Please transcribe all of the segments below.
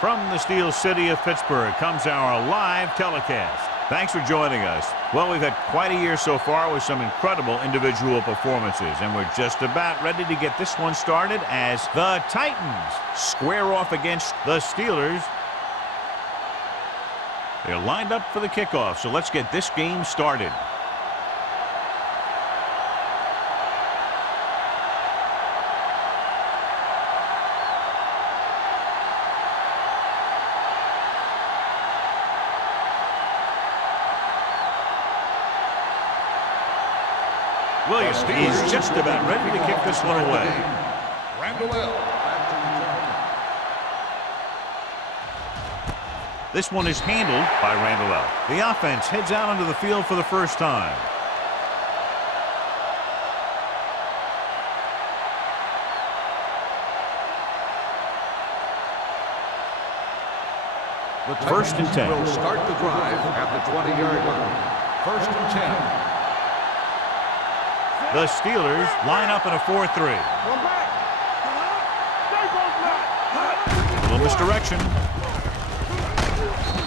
From the Steel City of Pittsburgh comes our live telecast. Thanks for joining us. Well, we've had quite a year so far with some incredible individual performances, and we're just about ready to get this one started as the Titans square off against the Steelers. They're lined up for the kickoff, so let's get this game started. Williams is just about ready to kick this one away. This one is handled by Randall. The offense heads out onto the field for the first time. First and 10. Will start the drive at the 20-yard line. First and 10. The Steelers line up in a 4-3. A little misdirection.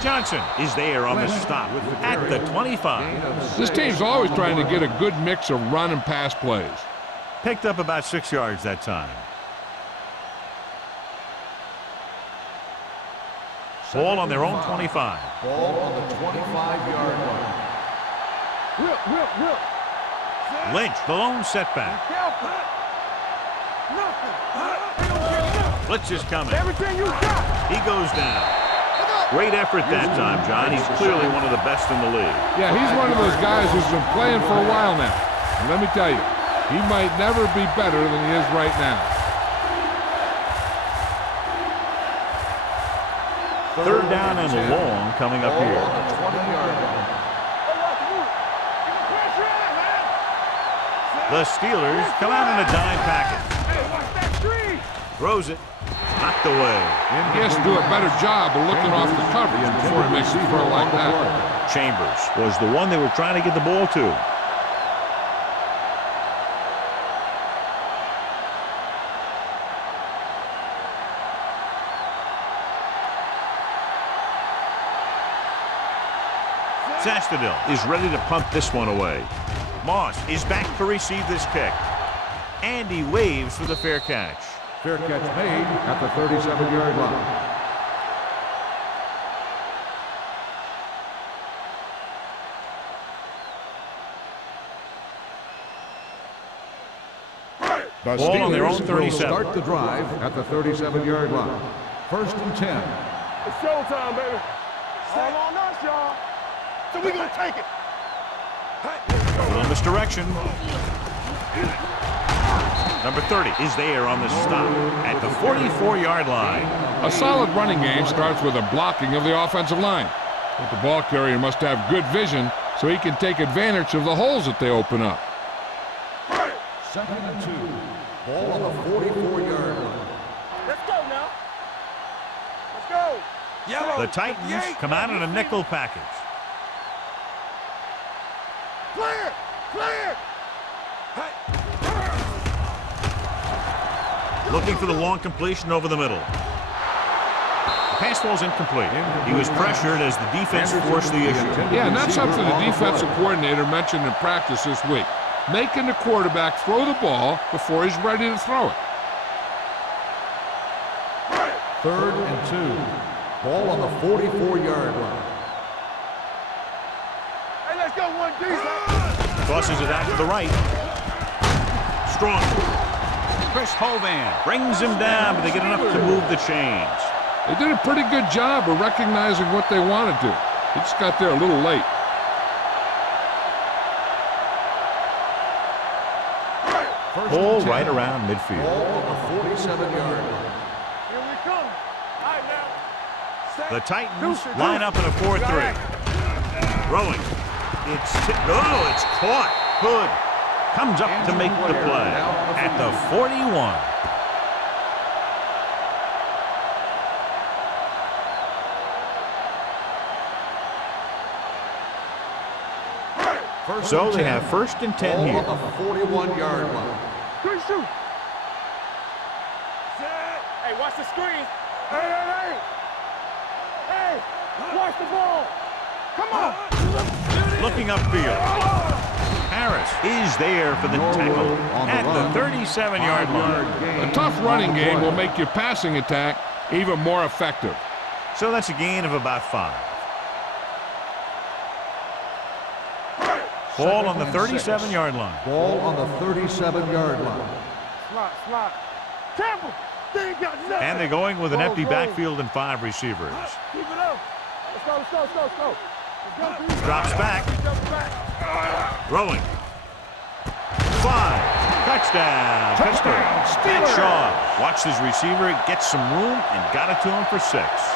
Johnson is there on the stop at the 25. This team's always trying to get a good mix of run and pass plays. Picked up about 6 yards that time. Ball on their own 25. Ball on the 25-yard line. Lynch, the lone setback. Blitz is coming. He goes down. Great effort that time, John. He's clearly one of the best in the league. Yeah, he's one of those guys who's been playing for a while now. And let me tell you, he might never be better than he is right now. Third down and long coming up here. On the 20-yard line. The Steelers come out in a dime package. Throws it. Knocked away. And he has to do a better job of looking off the coverage before he makes a throw like that. Chambers was the one they were trying to get the ball to. Zastadil is ready to punt this one away. Moss is back to receive this kick. And he waves for the fair catch. Fair catch made at the 37-yard line. The Ball on their own Steelers 37. will start the drive at the 37-yard line. First and 10. It's showtime, baby. All on us, y'all. So we're going to take it. A little misdirection. Number 30 is there on the stop at the 44-yard line. A solid running game starts with a blocking of the offensive line. But the ball carrier must have good vision so he can take advantage of the holes that they open up. Second and 2. Ball on the 44-yard line. Let's go now. Let's go. Yellow. The Titans come out in a nickel package. Clear! Clear! Looking for the long completion over the middle. The pass ball's incomplete. He was pressured as the defense forced the issue. Yeah, and that's something the defensive coordinator mentioned in practice this week. Making the quarterback throw the ball before he's ready to throw it. Third and 2. Ball on the 44-yard line. Hey, let's go one deep. Tosses it out to the right. Strong. Chris Hovan brings him down, but they get enough to move the chains. They did a pretty good job of recognizing what they wanted to. He just got there a little late. Ball right around midfield. Ball on the 47-yard line. Here we come. All right, now. The Titans line up in a 4-3. Throwing. It's caught. Hood comes up to make the play at the 41. So they have first and 10 here. On the 41-yard line. Good shoot. Hey, watch the screen. Hey, hey, hey. Catch the ball. Come on. Looking upfield. Harris is there for the tackle at the 37-yard line. A tough running game will make your passing attack even more effective. So that's a gain of about 5. Ball on the 37-yard line. Ball on the 37-yard line. Slide. Careful. They ain't got nothing. And they're going with an empty Roll. backfield and 5 receivers. Keep it up. Let's go. Drops back. Throwing. 5. Touchdown. Pittsburgh. And Shaw watched his receiver get some room and got it to him for 6.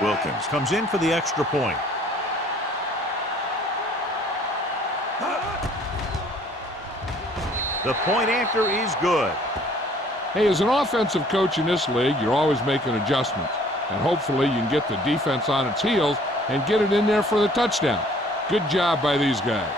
Wilkins comes in for the extra point. The point after is good. Hey, as an offensive coach in this league, you're always making adjustments. And hopefully you can get the defense on its heels and get it in there for the touchdown. Good job by these guys.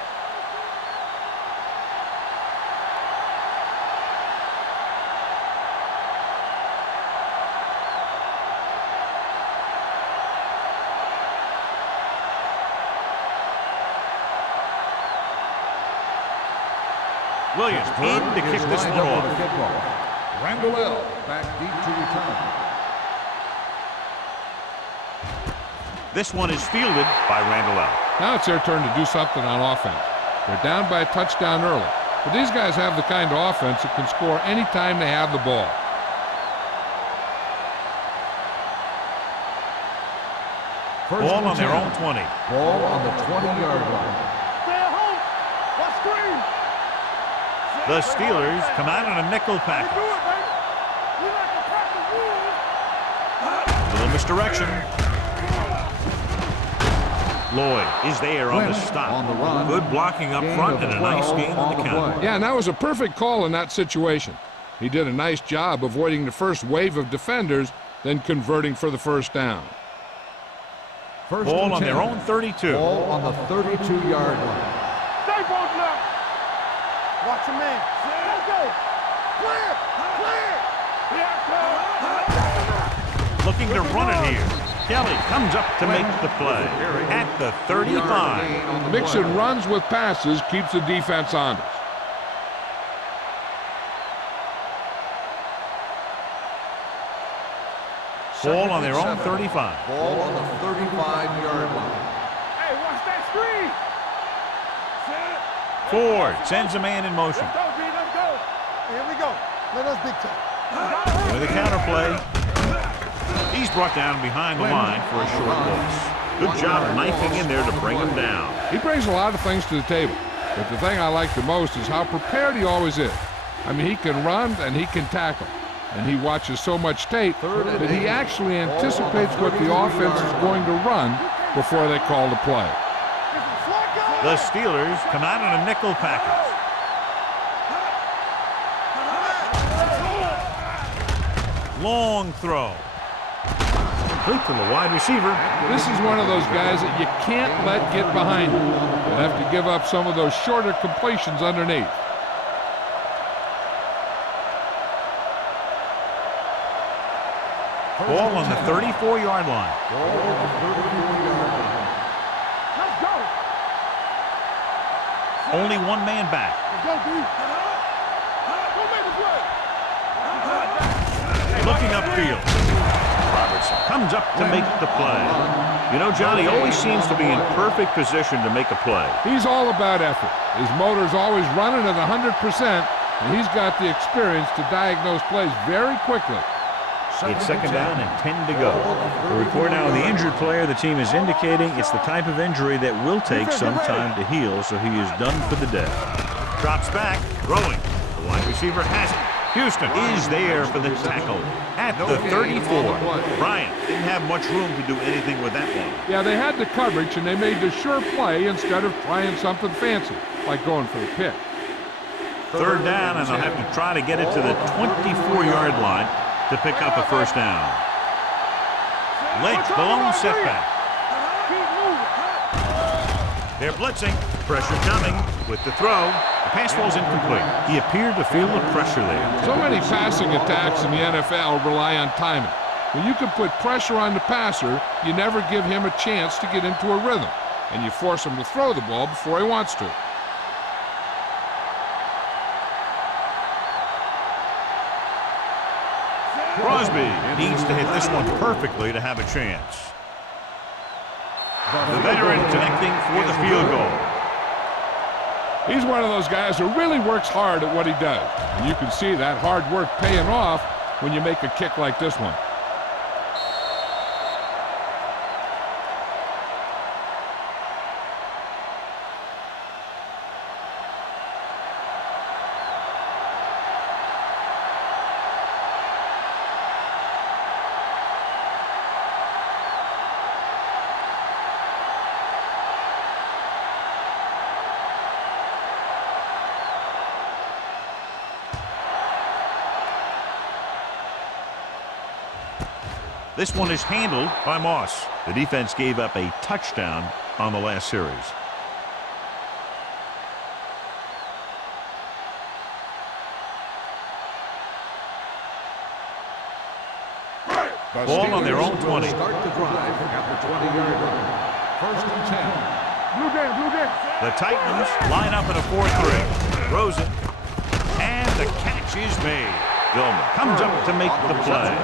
Williams in to kick this one off. Randall L. back deep to return. This one is fielded by Randall L. Now it's their turn to do something on offense. They're down by a touchdown early. But these guys have the kind of offense that can score anytime they have the ball. Ball on their own 20. Ball on the 20-yard line. Stay at home. Watch screen. The Steelers come out in a nickel We do package. it, baby. We like to crack the rules. Little misdirection. Lloyd is there on the stop. On the run. Good blocking up Gain front of and a nice 12 gain on the counter. play. Yeah, and that was a perfect call in that situation. He did a nice job avoiding the first wave of defenders, then converting for the first down. First Ball and on 10. their own 32. Ball on the 32-yard line. Stay both left. Watch your man. Let's go. Clear. Looking to run it here. Kelly comes up to make the play at the 35. Mixing runs with passes keeps the defense honest. Ball on their own 35. Ball on the 35-yard line. Hey, watch that screen. Ford sends a man in motion. Let's go, B. Let's go. Here we go. Let us dictate. With a counter play. He's brought down behind the line for a short loss. Good job knifing in there to bring him down. He brings a lot of things to the table, but the thing I like the most is how prepared he always is. I mean, he can run and he can tackle, and he watches so much tape that he actually anticipates what the offense is going to run before they call the play. The Steelers come out in a nickel package. Long throw. Complete to the wide receiver. This is one of those guys that you can't let get behind him. You'll have to give up some of those shorter completions underneath. Ball on the 34-yard line. Ball on the 34-yard line. Let's go. Only one man back. Let's go, B. Go make the play. Looking upfield. Robertson comes up to make the play. You know, Johnny always seems to be in perfect position to make a play. He's all about effort. His motor's always running at 100%, and he's got the experience to diagnose plays very quickly. It's second down and 10 to go. The report now on the injured player. The team is indicating it's the type of injury that will take some time to heal, so he is done for the day. Drops back, throwing. The wide receiver has it. Houston is there for the tackle at the 34. Bryant didn't have much room to do anything with that one. Yeah, they had the coverage, and they made the sure play instead of trying something fancy, like going for the pick. Third down, and they'll have to try to get it to the 24-yard line to pick up a first down. Lynch, the lone setback. They're blitzing. Pressure coming with the throw. The pass falls incomplete. He appeared to feel the pressure there. So many passing attacks in the NFL rely on timing. When you can put pressure on the passer, you never give him a chance to get into a rhythm, and you force him to throw the ball before he wants to. Crosby needs to hit this one perfectly to have a chance. The veteran connecting for the field goal. He's one of those guys who really works hard at what he does. And you can see that hard work paying off when you make a kick like this one. This one is handled by Moss. The defense gave up a touchdown on the last series. Ball on their own 20. Start the drive at the 20-yard line. First and 10. Blue game, blue game. The Titans line up in a 4-3. Throws it. And the catch is made. Gilman comes up to make the play.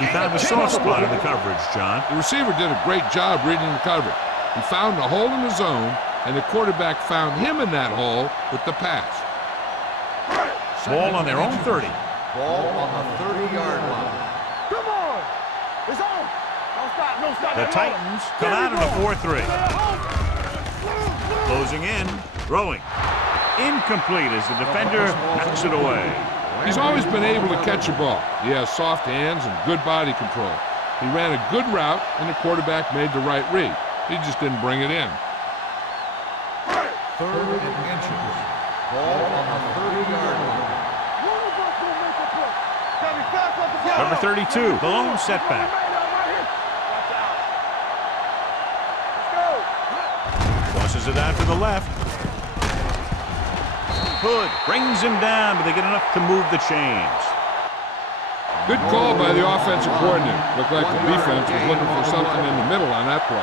He found a soft spot in the coverage, John. The receiver did a great job reading the coverage. He found a hole in the zone, and the quarterback found him in that hole with the pass. Ball on their own 30. Ball on the 30-yard line. Come on. It's on. Don't stop, don't stop. The Titans come out in a 4-3. Closing in, throwing. Incomplete as the defender knocks it away. He's always been able to catch a ball. He has soft hands and good body control. He ran a good route, and the quarterback made the right read. He just didn't bring it in. Third and inches. Ball on the 30-yard line. Number 32, the lone setback. Tosses it out to the left. Hood brings him down, but they get enough to move the chains. Good call by the offensive coordinator. Looked like the defense was looking for something in the middle on that play.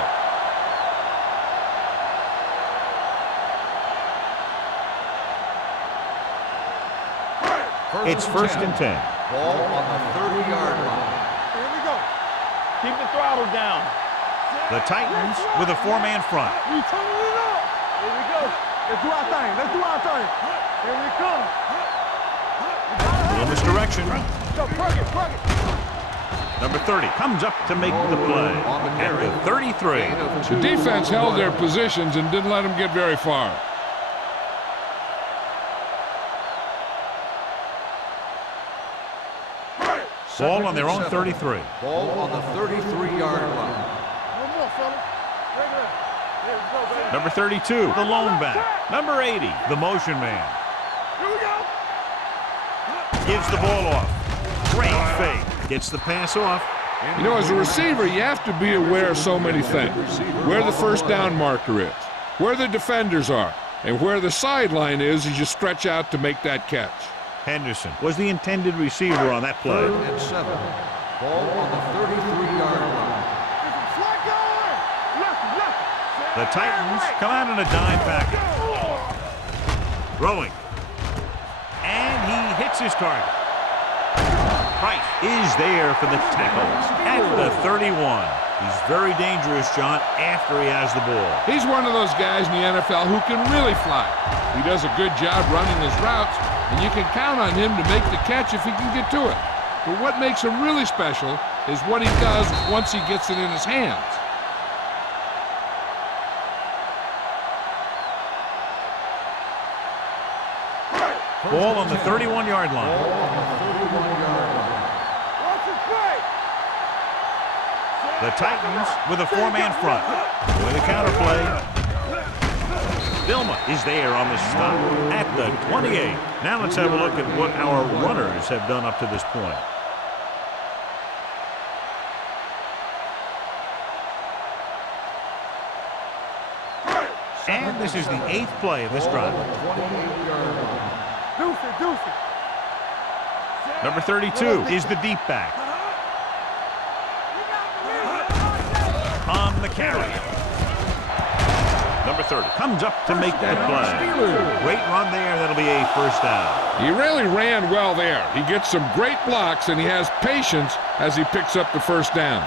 It's first and 10. Ball on the 30-yard line. Here we go. Keep the throttle down. The Titans with a 4-man front. We turning it up. Here we go. Let's do our thing. Let's do our thing. Here we come. Little misdirection. Go, plug it. Number 30 comes up to make the play at the 33. The defense held their positions and didn't let them get very far. Ball on their own 33. Ball on the 33-yard line. One more, fella. Regular. There we go, baby. Number 32, the lone back. Number 80, the motion man. Here we go. Gives the ball off. Great fake. Gets the pass off. You know, as a receiver, you have to be aware of so many things. Where the first down marker is, where the defenders are, and where the sideline is as you stretch out to make that catch. Henderson was the intended receiver on that play. Third and 7. Ball on the 33-yard line. Slide going. Left. The Titans come out in a dime package. Throwing. And he hits his target. Price is there for the tackle at the 31. He's very dangerous, John, after he has the ball. He's one of those guys in the NFL who can really fly. He does a good job running his routes, and you can count on him to make the catch if he can get to it. But what makes him really special is what he does once he gets it in his hands. Ball on the 31-yard line. The Titans with a 4-man front. With a counter play. Vilma is there on the stop at the 28. Now let's have a look at what our runners have done up to this point. And this is the 8th play of this drive. Number 32 is the deep back. On the carry. Number 30 comes up to make that play. Great run there. That'll be a first down. He really ran well there. He gets some great blocks, and he has patience as he picks up the first down.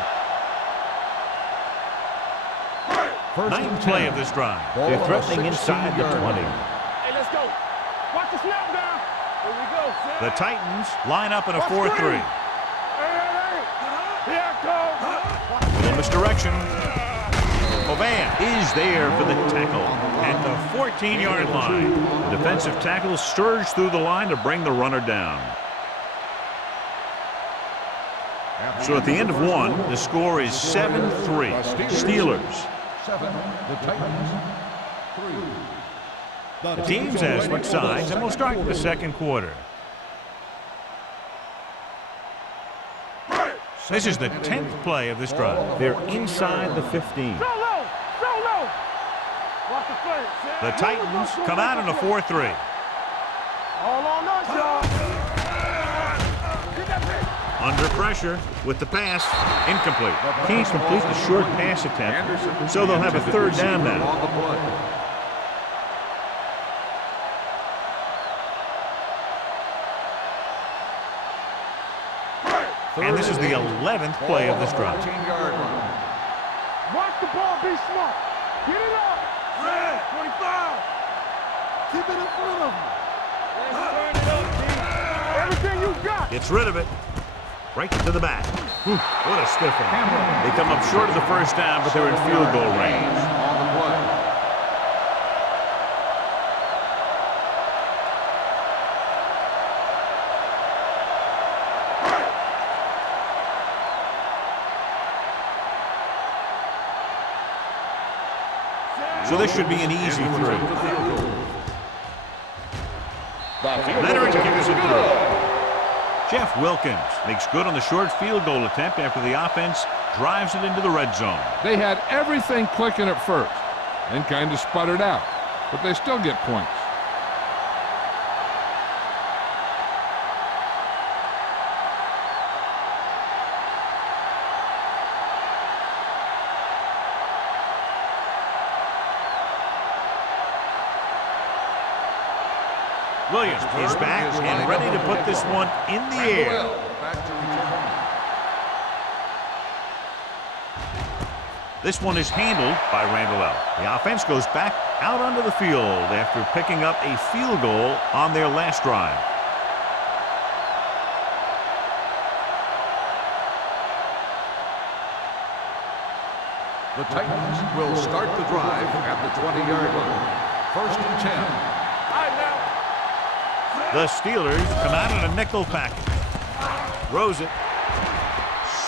9th play of this drive. They're threatening inside the 20. Hey, let's go. Watch the snap down. Here we go. The Titans line up in a 4-3. Hey. Here it comes. Little misdirection. Oban is there for the tackle at the 14-yard line. The defensive tackle surged through the line to bring the runner down. So at the end of one, the score is 7-3. Steelers. 7, the Titans 3. The teams have switched sides, and we'll start the second quarter. This is the 10th play of this drive. They're inside the 15. The Titans come out in a 4-3. All on us, y'all. Get that pitch. Under pressure with the pass. Incomplete. Can't complete the short pass attempt, so they'll have a third down now. And this is the 11th play of this drive. Watch the ball, be smart. Get it up. Red, 25. Keep it in front of him. Let's turn it up, G. Everything you got. Gets rid of it. Right to the back. Whew, what a stiff one. They come up short of the first down, but they're in field goal range. So this should be an easy throw. Leonard gives it through. Jeff Wilkins makes good on the short field goal attempt after the offense drives it into the red zone. They had everything clicking at first, then kind of sputtered out, but they still get points. Williams is back and ready to put this one in the air. This one is handled by Randall L. The offense goes back out onto the field after picking up a field goal on their last drive. The Titans will start the drive at the 20-yard line. 1st and 10. All right, now. The Steelers come out in a nickel package. Throws it.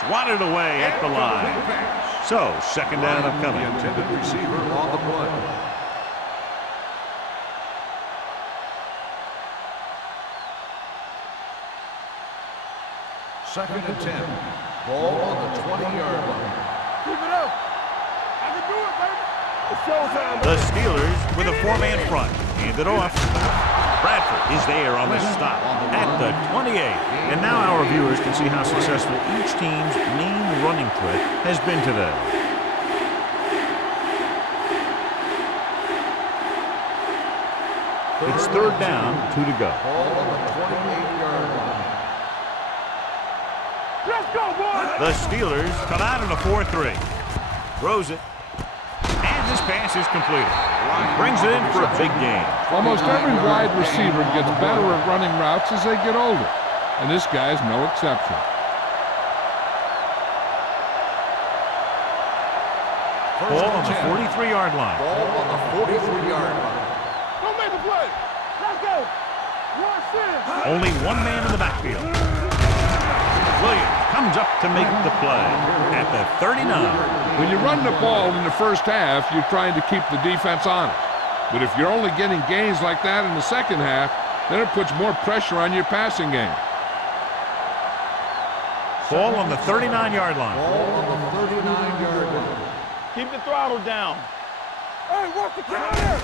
Swatted away at the line. So, second down upcoming. The intended receiver on the play. Second and 10. Ball on the 20-yard line. Keep it up. I can do it, baby. It's showtime, baby. The Steelers with a 4-man front. Hand it off. Bradford is there on the stop at the 28. And now our viewers can see how successful each team's main running threat has been today. It's third down, 2 to go. Ball on the 28-yard line. Let's go, boys. The Steelers come out in a 4-3. Throws it. And this pass is completed. Brings it in for a big gain. Almost every wide receiver gets better at running routes as they get older, and this guy's no exception. Ball on the 43-yard line. Ball on the 43-yard line. Don't make the play. Let's go. 1, Only one man in the backfield. Williams comes up to make the play at the 39. When you run the ball in the first half, you're trying to keep the defense honest. But if you're only getting gains like that in the second half, then it puts more pressure on your passing game. Ball on the 39-yard line. Ball on the 39-yard line. Keep the throttle down. Hey, watch the counter.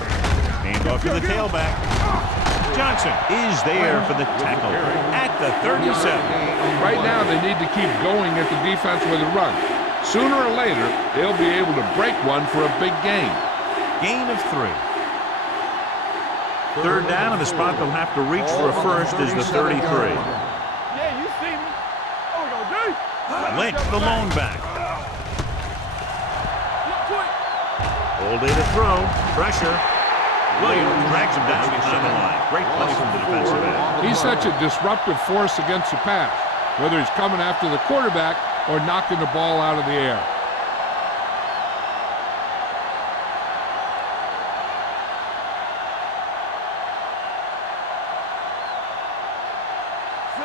Hand off to the tailback. Johnson is there for the tackle at the 37. Right now, they need to keep going at the defense with a run. Sooner or later, they'll be able to break one for a big gain. Gain of 3. Third down, and the spot they'll have to reach for a first is the 33. Yeah, you see me. Oh, yo, D. Lynch, the lone back. All day to throw. Pressure. Williams drags him down behind the line. Great play from the defensive end. He's such a disruptive force against the pass, whether he's coming after the quarterback or knocking the ball out of the air.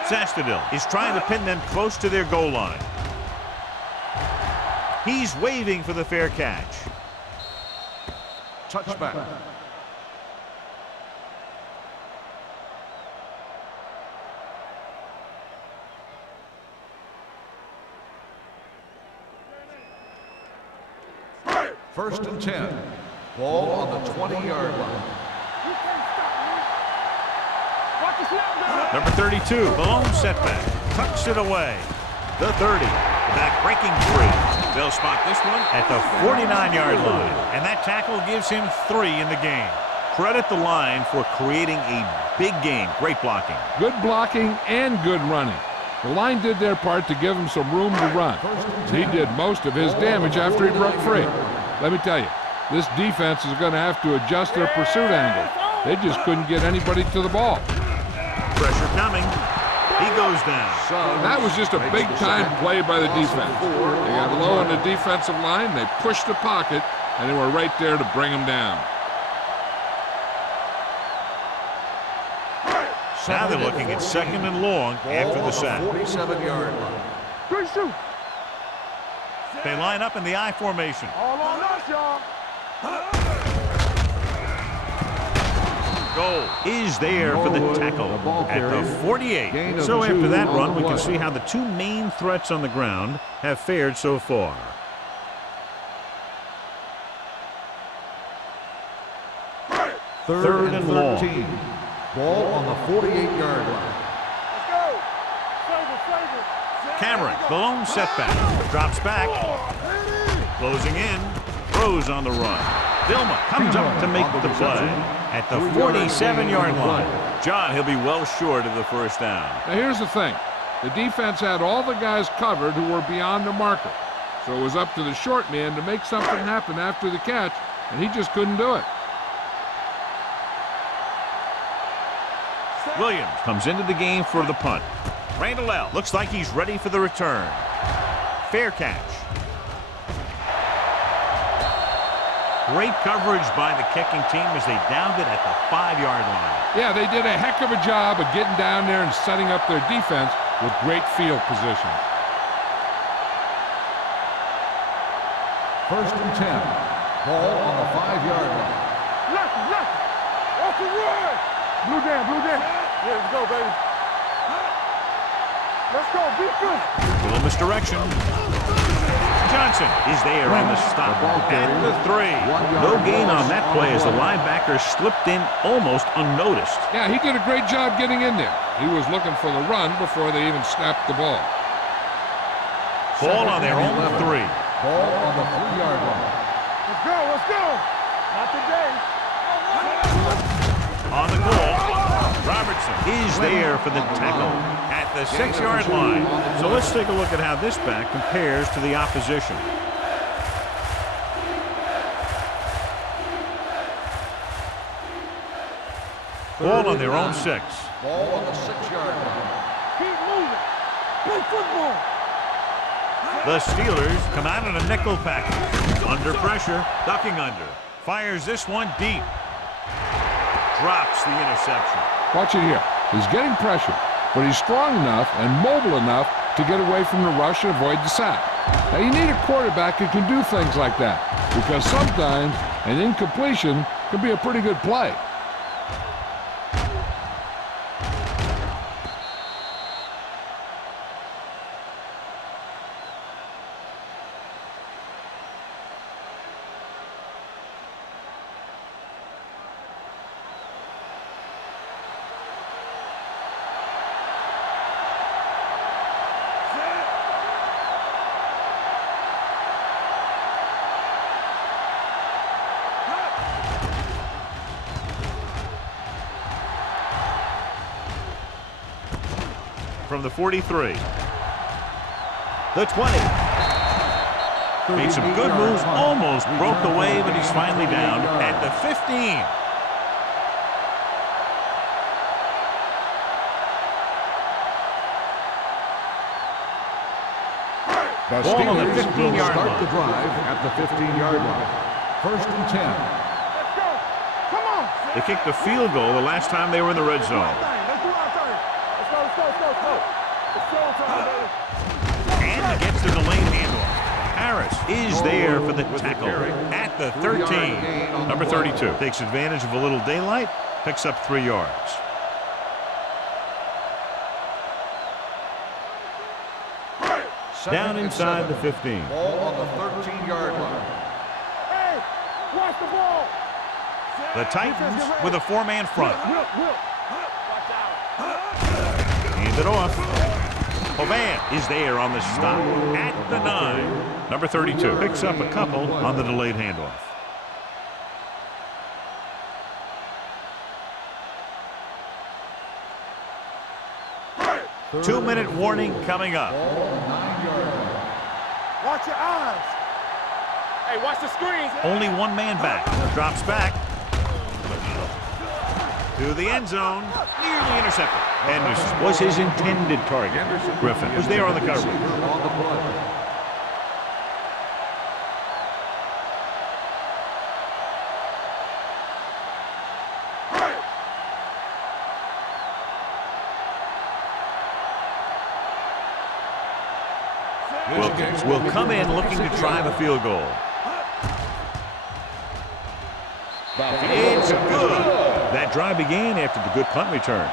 Zastudil is trying to pin them close to their goal line. He's waving for the fair catch. Touchback. First and 10. Ball on the 20-yard line. Watch the snap down. Number 32, the lone setback. Tucks it away. The 30, back breaking free. They'll spot this one at the 49-yard line. And that tackle gives him 3 in the game. Credit the line for creating a big game. Great blocking. Good blocking and good running. The line did their part to give him some room to run. He did most of his damage after he broke free. Let me tell you, this defense is going to have to adjust their pursuit angle. They just couldn't get anybody to the ball. Pressure coming. He goes down. That was just a big-time play by the defense. They got low on the defensive line, they pushed the pocket, and they were right there to bring him down. Now they're looking at second and long after the sack. 47-yard line. Good shoot. They line up in the I formation. All on us, y'all. Goal is there for the tackle at the 48. So after that run, we can see how the two main threats on the ground have fared so far. Third and long. Ball on the 48-yard line. Let's go. Flavor. Cameron, the lone setback, drops back, closing in, throws on the run. Vilma comes up to make the play at the 47-yard line. John, he'll be well short of the first down. Now here's the thing. The defense had all the guys covered who were beyond the marker. So it was up to the short man to make something happen after the catch, and he just couldn't do it. Williams comes into the game for the punt. Randall L. looks like he's ready for the return. Fair catch. Great coverage by the kicking team as they downed it at the 5-yard line. Yeah, they did a heck of a job of getting down there and setting up their defense with great field position. First and 10. Ball on the 5-yard line. Left. Off the run. Blue down. Yeah, let's go, baby. Let's go, be good. A little misdirection. Johnson is there on the stop at the 3. No gain on that play as the linebacker slipped in almost unnoticed. Yeah, he did a great job getting in there. He was looking for the run before they even snapped the ball. Ball on their own 3. Ball on the 3-yard line. Let's go. Not today. On the goal, Robertson is there for the tackle at the 6-yard line. So let's take a look at how this back compares to the opposition. Ball on their own 6. Ball on the 6-yard line. Keep moving. Play football. The Steelers come out in a nickel package. Under pressure, ducking under. Fires this one deep. Drops the interception. Watch it here. He's getting pressure, but he's strong enough and mobile enough to get away from the rush and avoid the sack. Now, you need a quarterback who can do things like that, because sometimes an incompletion can be a pretty good play. From the 43. The 20. Made some good moves, almost broke away, but he's finally down at the 15. The Ball on the Steelers 15-yard will start line. the drive at the 15-yard line. 1st and 10. Let's go. Come on. They kicked the field goal the last time they were in the red zone. Let's do our thing. Let's go, let's go, let's go, let's go. It's showtime, baby. And he gets the delayed handoff. Harris is there for the tackle at the 13. Number 32 takes advantage of a little daylight, picks up 3 yards. Down inside the 15. Ball on the 13-yard line. Hey, watch the ball. The Titans with a 4-man front. Watch out. Hand it off. Hovan is there on the stop at the 9. Number 32 picks up a couple on the delayed handoff. Two-minute warning coming up. Watch your eyes. Hey, watch the screens. Only 1 man back. Drops back to the end zone. Nearly intercepted. Henderson was his intended target. Griffin was there on the coverage. On the play. Wilkins will come in looking to try the field goal. It's good. That drive began after the good punt return.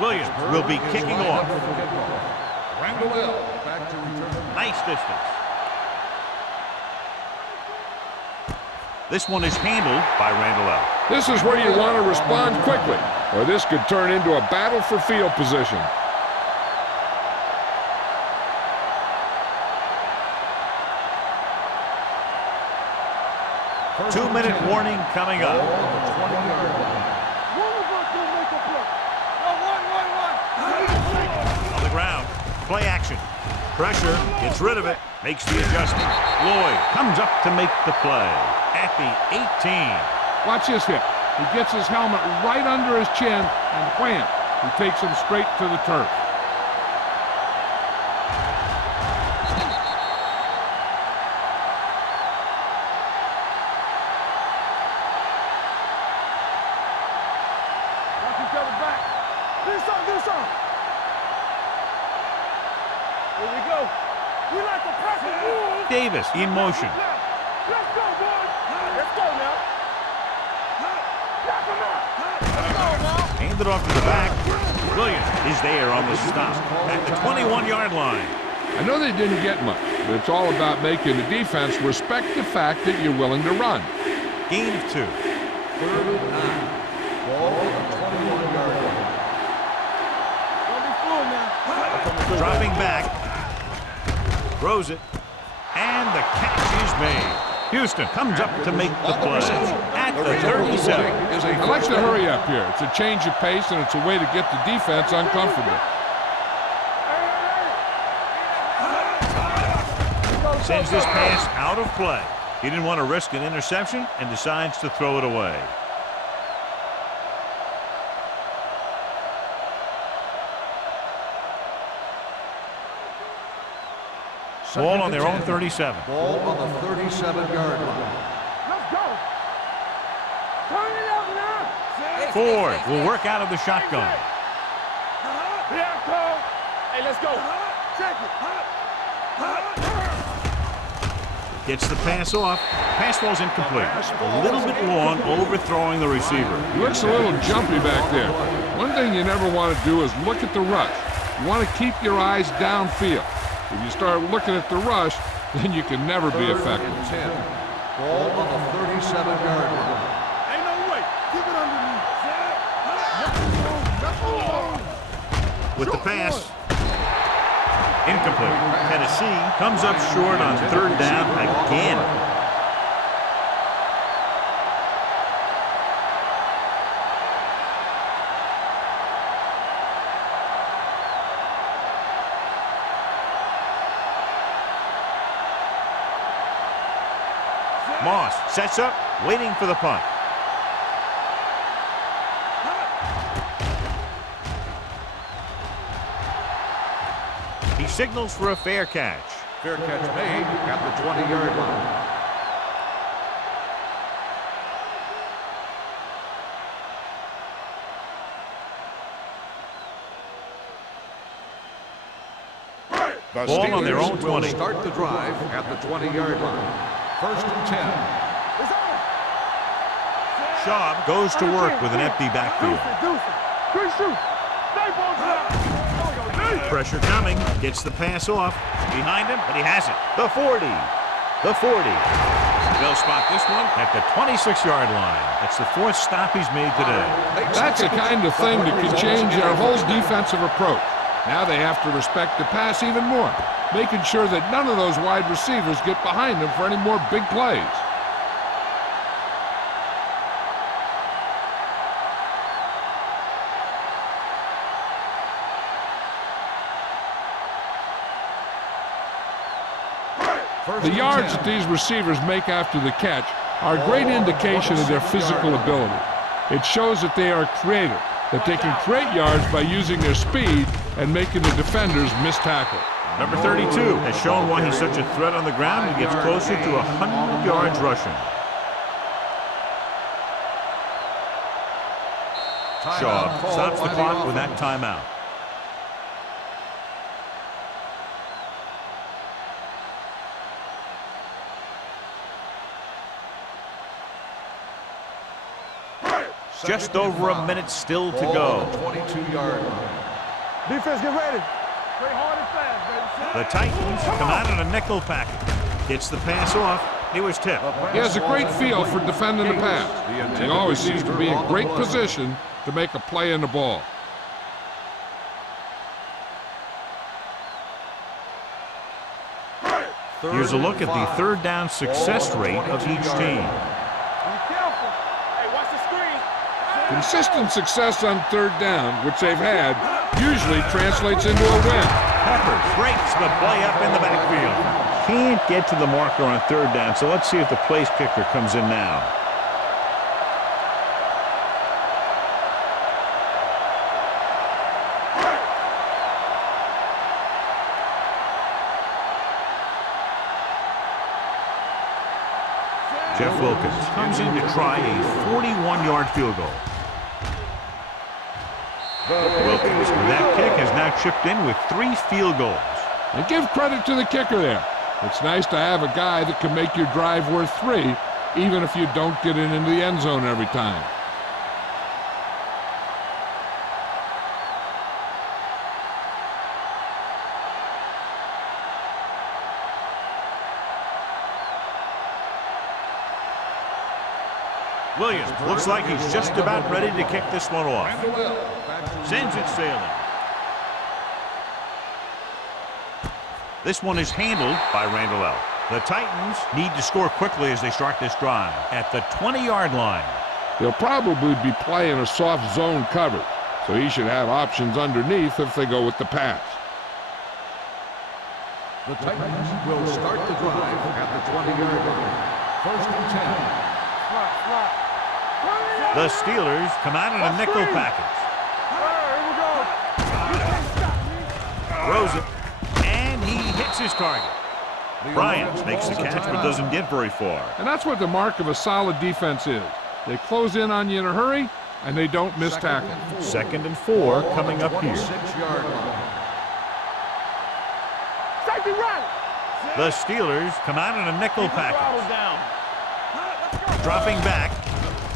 Williams will be kicking off. Randall back to return. Nice distance. This one is handled by Randall. This is where you want to respond quickly, or this could turn into a battle for field position. Two-minute warning coming up. On the ground. Play action. Pressure. Gets rid of it. Makes the adjustment. Lloyd comes up to make the play at the 18. Watch this hit. He gets his helmet right under his chin, and wham, he takes him straight to the turf. Watch each other back. Do something. Here we go. We like to press and move. Davis in motion. Let's go, boys. Let's go now. Knock him out. Let's go now. Handed off to the back. Williams is there on the stop at the 21-yard line. I know they didn't get much, but it's all about making the defense respect the fact that you're willing to run. Gain of 2. 3rd and 9. Ball on the 21-yard line. Don't be fooled now. Dropping back. Throws it. And the catch is made. Houston comes up to make the play at the 37. I like the hurry up here. It's a change of pace, and it's a way to get the defense uncomfortable. Sends this pass out of play. He didn't want to risk an interception and decides to throw it away. Ball on their own 37. Ball on the 37-yard line. Let's go. Turn it up now. Ford will work out of the shotgun. Yeah, Cole. Hey, let's go. Check it. Gets the pass off. Pass ball's incomplete. A little bit long, overthrowing the receiver. He looks a little jumpy back there. One thing you never want to do is look at the rush. You want to keep your eyes downfield. If you start looking at the rush, then you can never be effective. 10. Ball on the 37-yard line. Ain't no way. Keep it underneath. With the pass. Incomplete. Tennessee comes up short on third down again. Moss sets up, waiting for the punt. He signals for a fair catch. Fair catch made at the 20-yard line. Ball on their own 20. Will start the drive at the 20-yard line. First and 10. Schaub goes to work with an empty backfield. Pressure coming. Gets the pass off. Behind him, but he has it. The 40. The 40. They'll spot this one at the 26-yard line. That's the fourth stop he's made today. That's the kind of thing that can change their whole defensive approach. Now they have to respect the pass even more, making sure that none of those wide receivers get behind them for any more big plays. The yards that these receivers make after the catch are a great indication of their physical ability. It shows that they are creative, that they can create yards by using their speed and making the defenders miss tackle. Number 32 has shown why he's such a threat on the ground and gets closer to 100 yards rushing. Schaub stops the clock with that timeout. Just over a minute still to go. 22-yard line. Defense, get ready. Play hard and fast, baby. The Titans come out in a nickel package. Gets the pass off. He was tipped. He has a great feel for defending the pass. He always seems to be in great position to make a play in the ball. Here's a look at the third down success rate of each team. Consistent success on third down, which they've had, usually translates into a win. Peppers breaks the play up in the backfield. Can't get to the marker on third down, so let's see if the place kicker comes in now. Jeff Wilkins comes in to try a 41-yard field goal. Wilkins, with that kick, has now chipped in with 3 field goals. And give credit to the kicker there. It's nice to have a guy that can make your drive worth 3, even if you don't get it into the end zone every time. Williams looks like he's just about ready to kick this one off. Sends it sailing. This one is handled by Randall L. The Titans need to score quickly as they start this drive at the 20-yard line. They'll probably be playing a soft zone coverage, so he should have options underneath if they go with the pass. The Titans will start the drive at the 20-yard line. First and 10. The Steelers come out in a nickel package. Throws it, and he hits his target. Bryant makes the catch but doesn't get very far. And that's what the mark of a solid defense is. They close in on you in a hurry, and they don't miss tackle. 2nd and 4 coming up here. 6-yard line. The Steelers come out in a nickel package. Dropping back,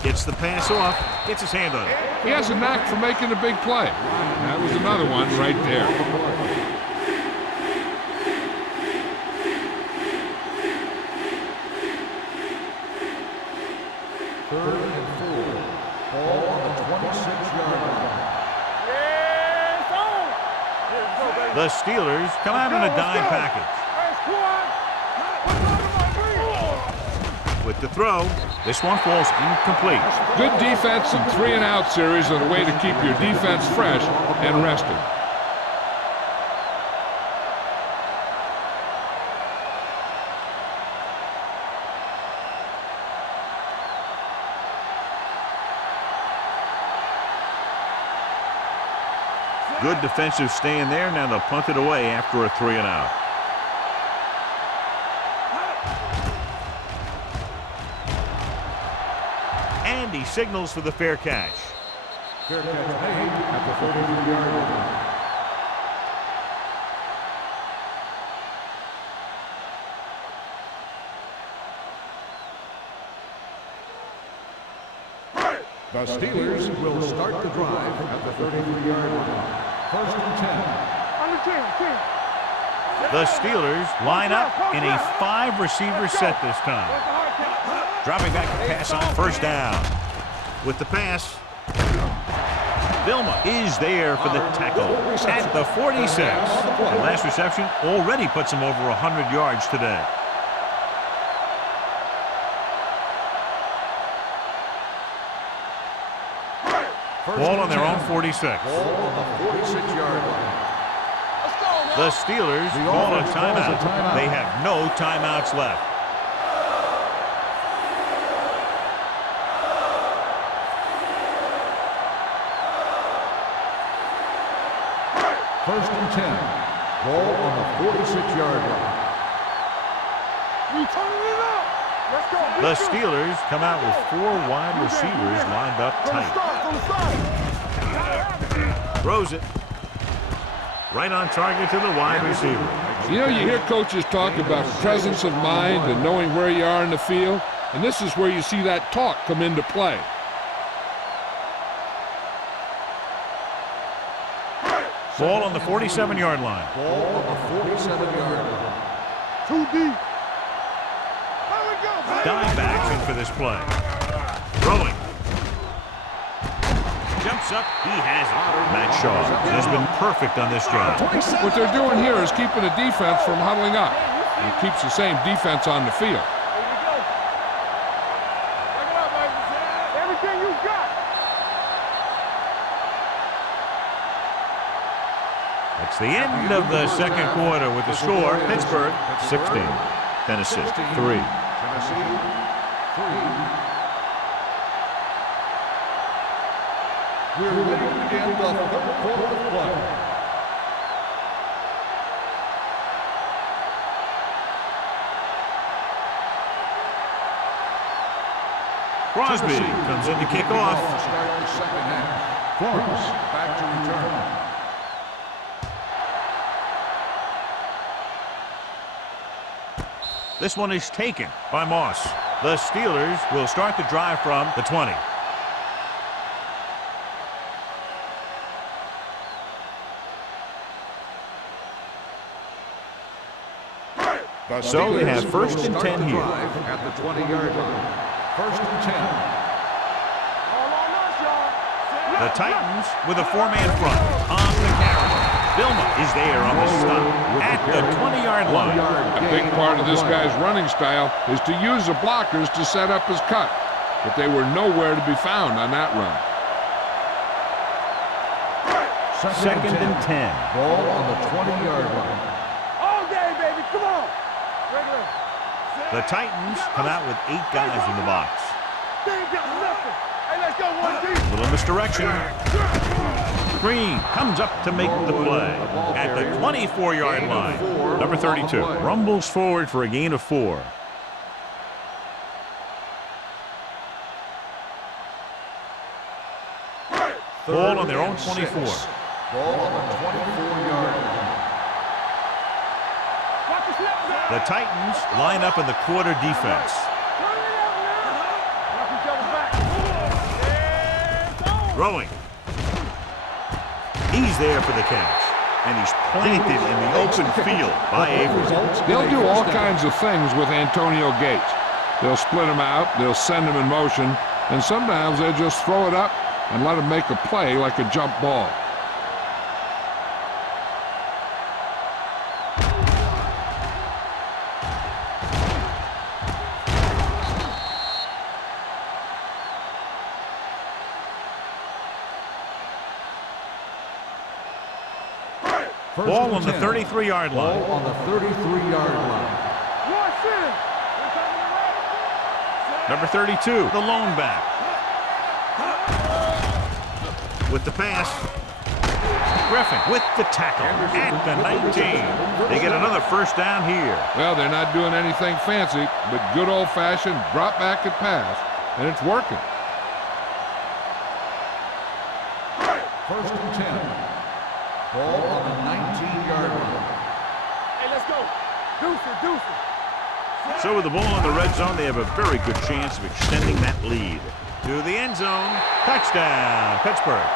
gets the pass off, gets his hand on it. He has a knack for making a big play. That was another one right there. Third and 4. Ball on the 26-yard line. The Steelers come out in a dime package. With the throw, this one falls incomplete. Good defense and 3-and-out series are the way to keep your defense fresh and rested. Good defensive stand there. Now they'll punt it away after a 3-and-out. And he signals for the fair catch. Fair catch made at the 43-yard line. The Steelers will start the drive at the 33-yard line. First and 10. The Steelers line up in a 5-receiver set this time. Dropping back to pass on first down. With the pass, Vilma is there for the tackle at the 46. The last reception already puts him over 100 yards today. Ball on their own 46. Ball on the 46-yard line. The Steelers call a timeout. They have no timeouts left. First and 10. Ball on the 46-yard line. The Steelers come out with 4 wide receivers lined up tight. Throws it. Right on target to the wide receiver. You know, you hear coaches talk about presence of mind and knowing where you are in the field, and this is where you see that talk come into play. Ball on the 47-yard line. Ball on the 47-yard line. Too deep. Dime backs in for this play. Throwing. Jumps up. He has it. Matt Shaw has been perfect on this job. What they're doing here is keeping the defense from huddling up. And it keeps the same defense on the field. Everything you got. It's the end of the second quarter with the score. Pittsburgh 16, Tennessee 3. Tennessee 3. We're ready to begin the third quarter of play. Crosby comes in to kick off. Start the second half. Cross back to return. This one is taken by Moss. The Steelers will start the drive from the 20. So they have first and 10 here. At the 20-yard line. First and 10. The Titans with a 4-man front on the carry. Vilma is there on the stop at the 20-yard line. A big part of this guy's running style is to use the blockers to set up his cut, but they were nowhere to be found on that run. Second and 10. Ball on the 20-yard line. All day, baby. come on. Regular. The Titans come out with 8 guys in the box. They ain't got nothing. Hey, let's go, 1D. Little misdirection. Green comes up to make the play at the 24-yard line. Number 32 rumbles forward for a gain of 4. Ball on their own 24. Ball on the 24-yard line. The Titans line up in the quarter defense. Throwing. He's there for the catch. And he's planted in the open field by Avery. They'll do all kinds of things with Antonio Gates. They'll split him out, they'll send him in motion, and sometimes they'll just throw it up and let him make a play like a jump ball. Ball on the 33-yard line. Ball on the 33-yard line. Number 32, the lone back. With the pass. Griffin with the tackle at the 19. They get another first down here. Well, they're not doing anything fancy, but good old-fashioned drop back and pass, and it's working. First and 10. Ball on the 19-yard line. Hey, let's go. Deuce it. So with the ball in the red zone, they have a very good chance of extending that lead. To the end zone. Touchdown, Pittsburgh.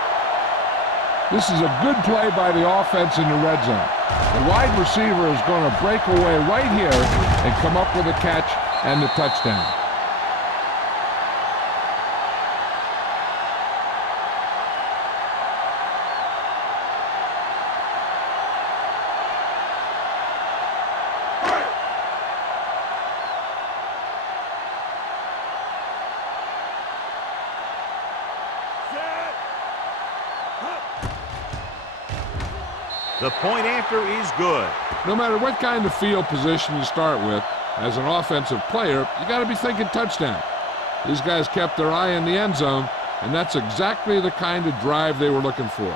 This is a good play by the offense in the red zone. The wide receiver is going to break away right here and come up with a catch and the touchdown. The point after is good. No matter what kind of field position you start with, as an offensive player, you got to be thinking touchdown. These guys kept their eye in the end zone, and that's exactly the kind of drive they were looking for.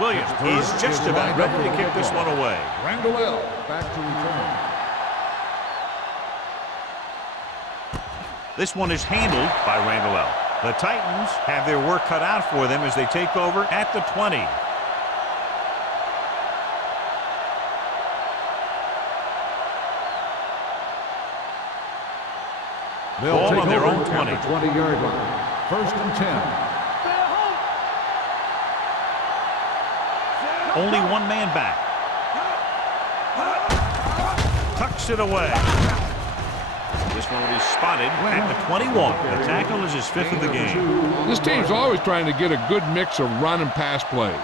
Williams is just about ready to kick this one away. Randall back to return. This one is handled by Randall L. The Titans have their work cut out for them as they take over at the 20. They'll Ball on their own 20. 20-yard line. First and 10. Only one man back. Tucks it away. This one will be spotted at the 21. The tackle is his 5th of the game. This team's always trying to get a good mix of run and pass plays.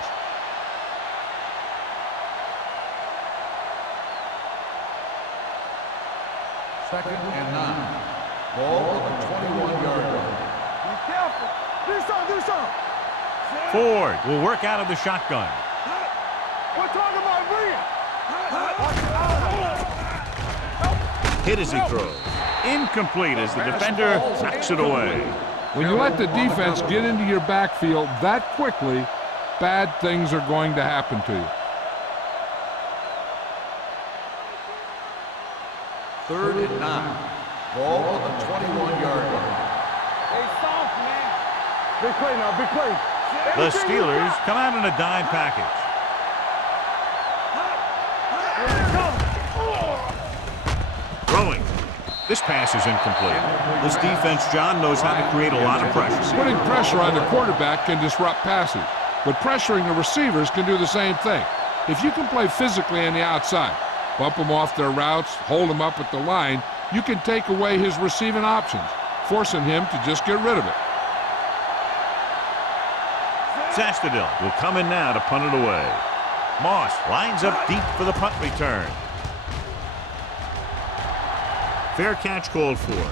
Second and 9. Ball on the 21-yard line. Be careful. Do something. Ford will work out of the shotgun. We're talking about Bria. Hit as he throws. Incomplete as the defender knocks it away. When you let the defense get into your backfield that quickly, bad things are going to happen to you. Third and 9. Ball on the 21-yard line. Hey, soft, man. Big play now, big play. The Steelers come out in a dime package. Throwing. This pass is incomplete. This defense, John, knows how to create a lot of pressure. Putting pressure on the quarterback can disrupt passes, but pressuring the receivers can do the same thing. If you can play physically on the outside, bump them off their routes, hold them up at the line, you can take away his receiving options, forcing him to just get rid of it. Zastadil will come in now to punt it away. Moss lines up deep for the punt return. Fair catch called for.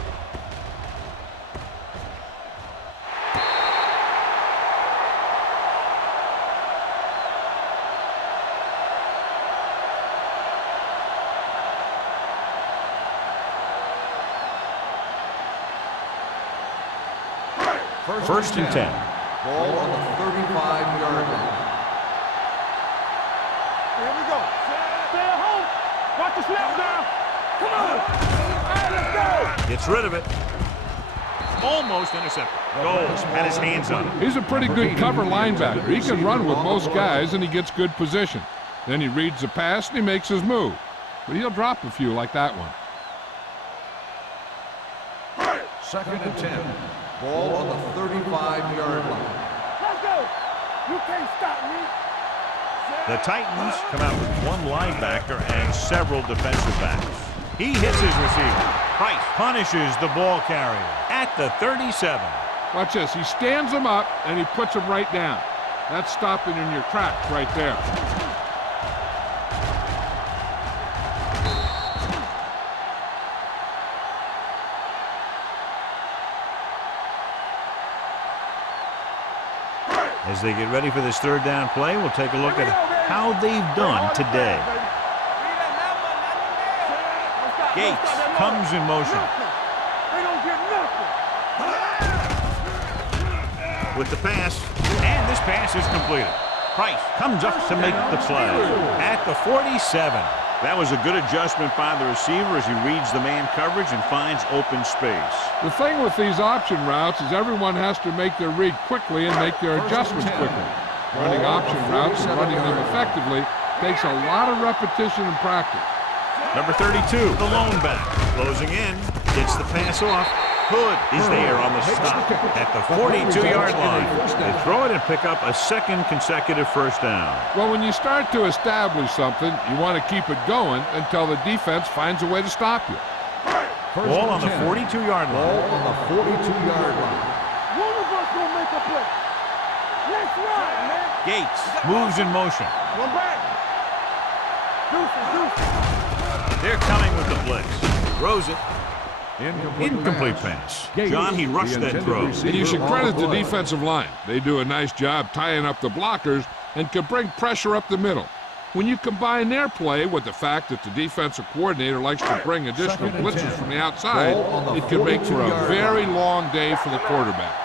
First and 10. Ball on the 35-yard line. Here we go. Stay at home. Watch the snap now. Come on. All right, let's go. Gets rid of it. Almost intercepted. Goals. Had his hands on it. He's a pretty good cover linebacker. He can run with most guys, and he gets good position. Then he reads the pass, and he makes his move. But he'll drop a few like that one. Second and 10. Ball on the 35-yard line. Let's go. You can't stop me. The Titans come out with one linebacker and several defensive backs. He hits his receiver. Price punishes the ball carrier at the 37. Watch this. He stands him up, and he puts him right down. That's stopping in your tracks right there. As they get ready for this third down play, we'll take a look at how they've done today. Gates comes in motion. They don't get nothing. With the pass, and this pass is completed. Price comes up to make the play at the 47. That was a good adjustment by the receiver as he reads the man coverage and finds open space. The thing with these option routes is everyone has to make their read quickly and make their adjustments quickly. Running option routes and running them effectively takes a lot of repetition and practice. Number 32, the lone back, closing in, gets the pass off. Hood is there on the stop at the 42-yard line. They throw it and pick up a second consecutive first down. Well, when you start to establish something, you want to keep it going until the defense finds a way to stop you. Ball on the 42-yard line. Ball on the 42-yard line. One of us gonna make a play. Let's run, man. Gates moves in motion. One back. Deuces. They're coming with the blitz. Throws it. Incomplete pass. John, he rushed that throw. And you should credit the defensive line. They do a nice job tying up the blockers and can bring pressure up the middle. When you combine their play with the fact that the defensive coordinator likes to bring additional blitzes from the outside, it can make for a very long day for the quarterback.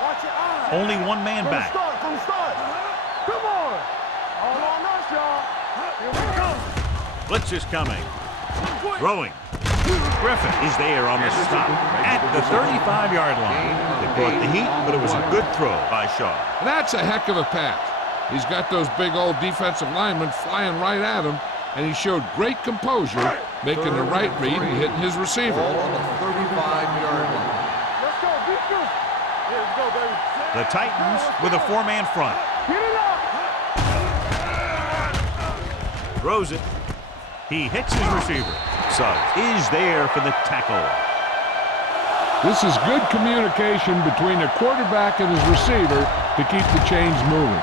Watch your eyes. Only one man back. From the start. Come on. All on us, y'all. Here we come. Blitz is coming. Throwing. Griffin is there on the stop at the 35-yard line. They brought the heat, but it was a good throw by Shaw. That's a heck of a pass. He's got those big old defensive linemen flying right at him, and he showed great composure, making the right read and hitting his receiver. Ball on the 35-yard line. Let's go. Beat you. Here we go, baby. The Titans with a four-man front. Get it up. Throws it. He hits his receiver. Suggs is there for the tackle. This is good communication between the quarterback and his receiver to keep the chains moving.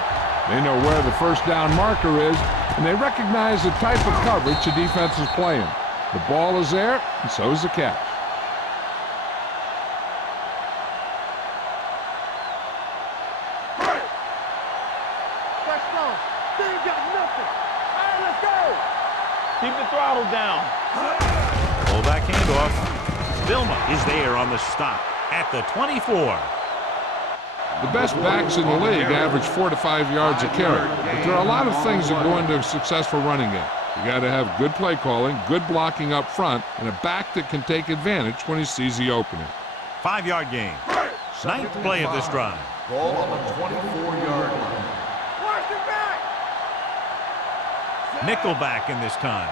They know where the first down marker is, and they recognize the type of coverage the defense is playing. The ball is there, and so is the catch. That's strong. They ain't got nothing. All right, let's go. Keep the throttle down. Fullback handoff. Vilma is there on the stop at the 24. The best backs in the league average 4 to 5 yards a carry. But there are a lot of things that go into a successful running game. You got to have good play calling, good blocking up front, and a back that can take advantage when he sees the opening. 5-yard gain. Ninth play of this drive. Ball on the 24-yard line. Watch the back. Nickelback in this time.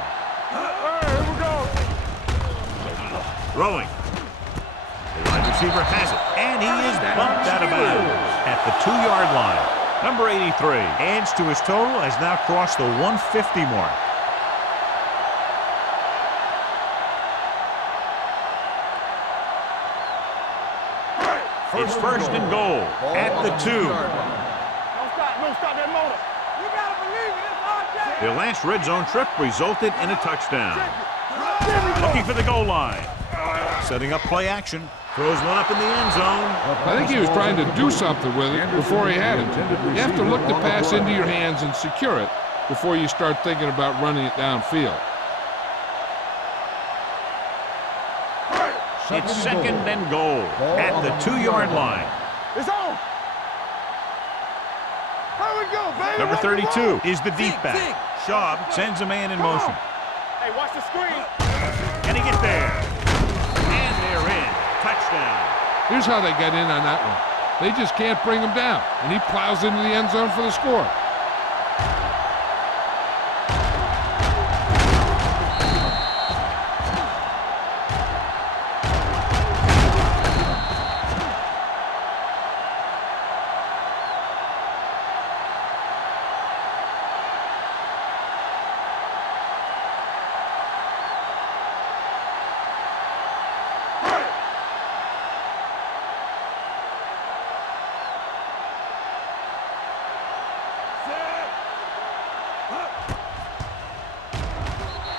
All right, here we go. Throwing. The wide receiver has it, and he is bumped out of bounds at the 2-yard line. Number 83 adds to his total, has now crossed the 150 mark. It's first and goal at the 2. Their last red zone trip resulted in a touchdown. Looking for the goal line. Setting up play action. Throws one up in the end zone. I think he was trying to do something with it before he had it. You have to look the pass into your hands and secure it before you start thinking about running it downfield. It's second and goal at the 2-yard line. It's on. Here we go, baby. Number 32 is the deep back. Schaub sends a man in motion. Hey, watch the screen. Can he get there? And they're in. Touchdown. Here's how they get in on that one. They just can't bring him down, and he plows into the end zone for the score.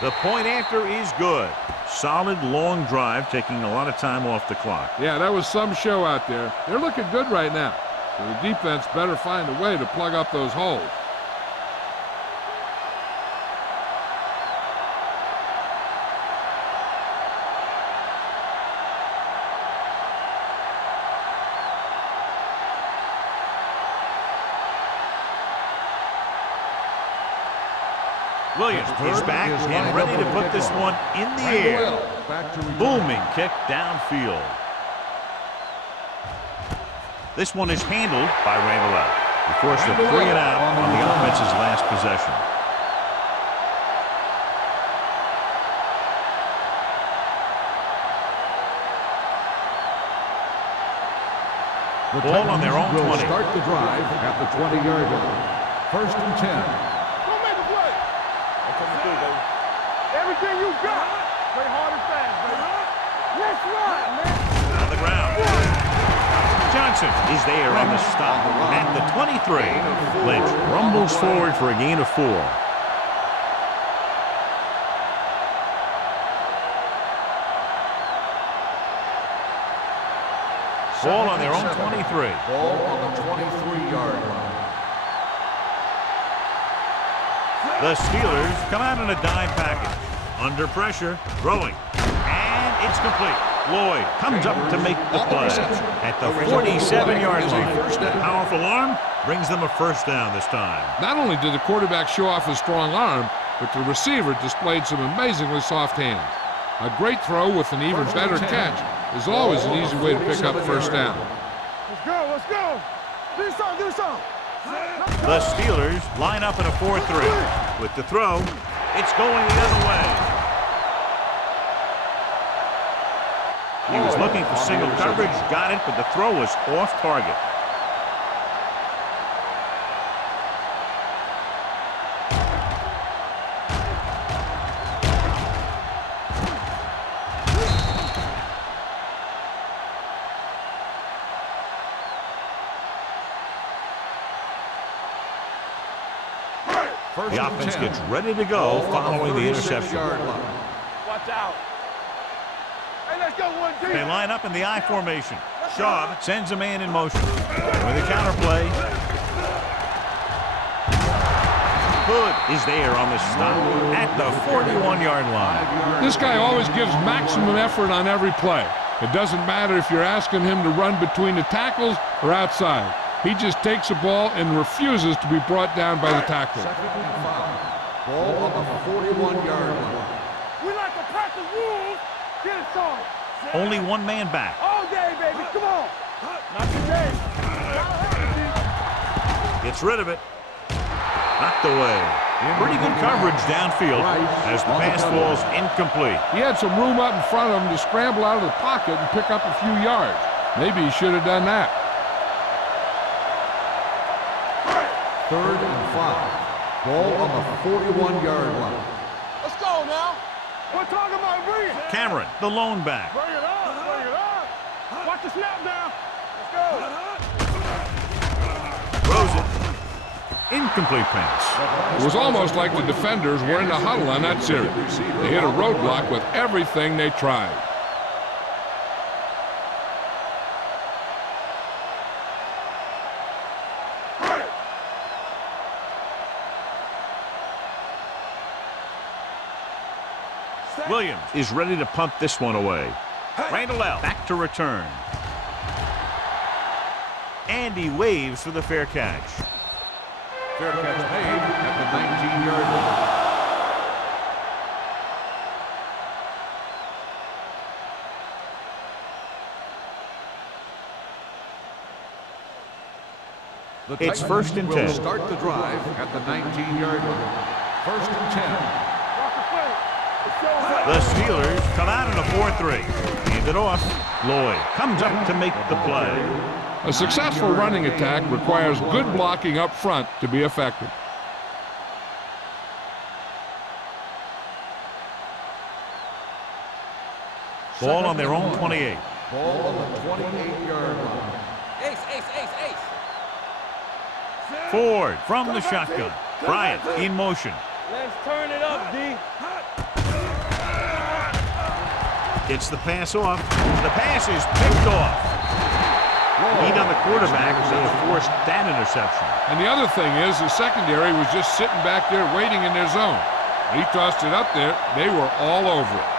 The point after is good. Solid long drive, taking a lot of time off the clock. Yeah, that was some show out there. They're looking good right now. So the defense better find a way to plug up those holes. Williams is back and ready to put this one in the air. Booming kick downfield. This one is handled by Randall. He forced a 3-and-out on the offense's last possession. Ball on their own 20. Start the drive at the 20-yard line. First and 10. Everything you got. Play hard and fast, baby. Let's run, man. On the ground. Johnson is there on the stop at the 23. Lynch rumbles forward for a gain of 4. Ball on their own 23. Ball on the 23-yard line. The Steelers come out in a dime package. Under pressure, throwing. And it's complete. Lloyd comes up to make the play at the 47-yard line. Powerful arm brings them a first down this time. Not only did the quarterback show off his strong arm, but the receiver displayed some amazingly soft hands. A great throw with an even better catch is always an easy way to pick up first down. Let's go, let's go. Do something. The Steelers line up in a 4-3. With the throw, it's going the other way. He was looking for single coverage, got it, but the throw was off target. The offense gets ready to go following the interception. Watch out. Hey, let's go, 1-2. They line up in the I formation. Schaub sends a man in motion. With a counterplay. Hood is there on the stop at the 41-yard line. This guy always gives maximum effort on every play. It doesn't matter if you're asking him to run between the tackles or outside. He just takes the ball and refuses to be brought down by the tackler. Ball on the 41-yard line. We like to practice rules. Get it started. Only one man back. All day, baby. Come on. Not today. Gets rid of it. Knocked away. Pretty good coverage downfield as the pass falls incomplete. He had some room up in front of him to scramble out of the pocket and pick up a few yards. Maybe he should have done that. 3rd and 5. Ball on the 41-yard line. Let's go now. We're talking about bringing. Cameron, the lone back. Bring it up. Watch the snap now. Let's go. Throws it. Incomplete pass. It was almost like the defenders were in the huddle on that series. They hit a roadblock with everything they tried. Williams is ready to punt this one away. Randall L. back to return. And he waves for the fair catch. Fair catch made at the 19-yard line. The It's Titans first and will 10. start the drive at the 19-yard line. First and 10. The Steelers come out in a 4-3. Hand it off. Lloyd comes up to make the play. A successful running attack requires good blocking up front to be effective. Ball on their own 28. Ball on the 28-yard line. Ace, ace, ace, ace. Ford from the shotgun. Bryant in motion. Let's turn it up, D. Gets the pass off. The pass is picked off. Lead on the quarterback as they have forced that interception. And the other thing is the secondary was just sitting back there waiting in their zone. When he tossed it up there, they were all over it.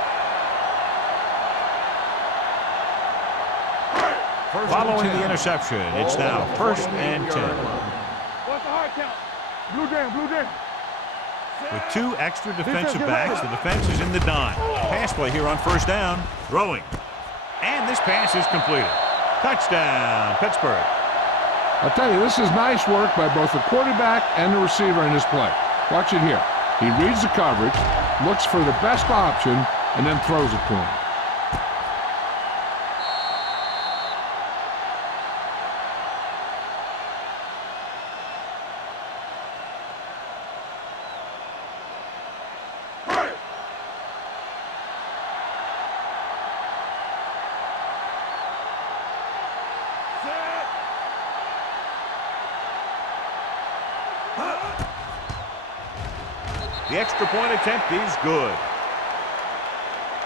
Following the interception, it's now first and 10. What's the hard count? Blue down, blue down. With two extra defensive backs, the defense is in the dime. Pass play here on first down. Throwing. And this pass is completed. Touchdown, Pittsburgh. I'll tell you, this is nice work by both the quarterback and the receiver in this play. Watch it here. He reads the coverage, looks for the best option, and then throws it to him. The extra point attempt is good.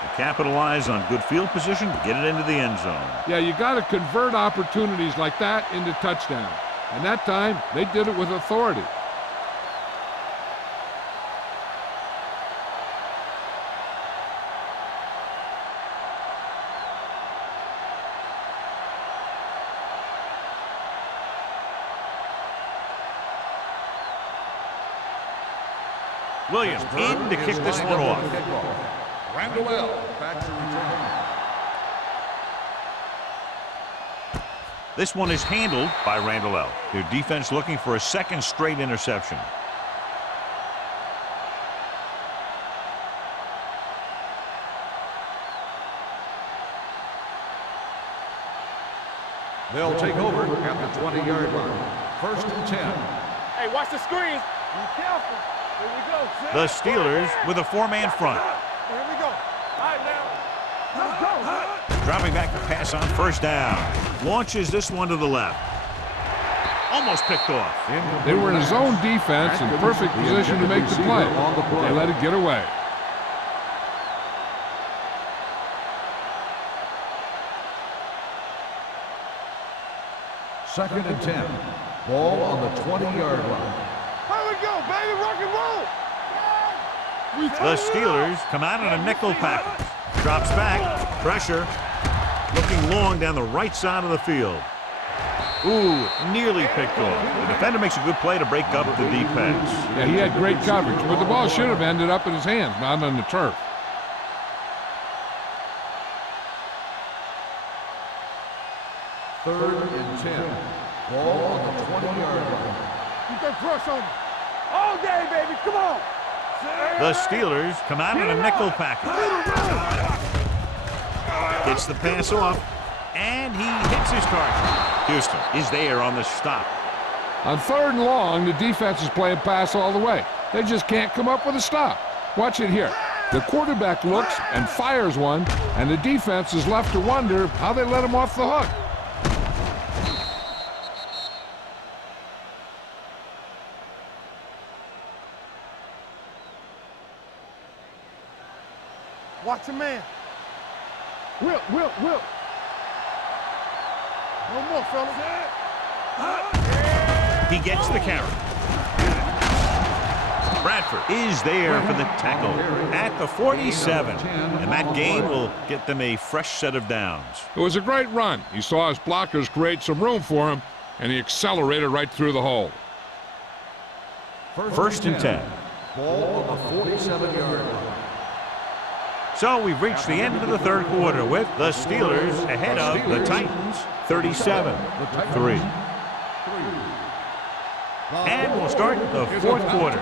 They capitalize on good field position to get it into the end zone. Yeah, you got to convert opportunities like that into touchdowns. And that time, they did it with authority. Williams in to kick this one off. Randall L. back to return. This one is handled by Randall L. Their defense looking for a second straight interception. They'll take over at the 20-yard line. First and 10. Hey, watch the screens. Be careful. Here we go. The Steelers with a four-man front. Here we go. All right, now. Let's go. Dropping back to pass on first down. Launches this one to the left. Almost picked off. They were in a zone defense in perfect position to make the play. They let it get away. Second and 10. Ball on the 20-yard line. Here we go, baby. Rock and roll. The Steelers come out in a nickel package. Drops back. Pressure. Looking long down the right side of the field. Ooh, nearly picked off. The defender makes a good play to break up the deep pass. Yeah, he had great coverage, but the ball should have ended up in his hands, not on the turf. Third and 10. Ball on the 20-yard line. Keep that crush on me. All day, baby. Come on. The Steelers come out in a nickel package. Gets the pass off, and he hits his target. Houston is there on the stop. On third and long, the defense is playing pass all the way. They just can't come up with a stop. Watch it here. The quarterback looks and fires one, and the defense is left to wonder how they let him off the hook. Watch your man. Whip, whip, whip. No more, fellas. He gets the carry. Bradford is there for the tackle at the 47. And that gain will get them a fresh set of downs. It was a great run. He saw his blockers create some room for him, and he accelerated right through the hole. First and 10. Ball on the 47-yard line. So we've reached the end of the third quarter with the Steelers ahead of the Titans 37-3. And we'll start the fourth quarter.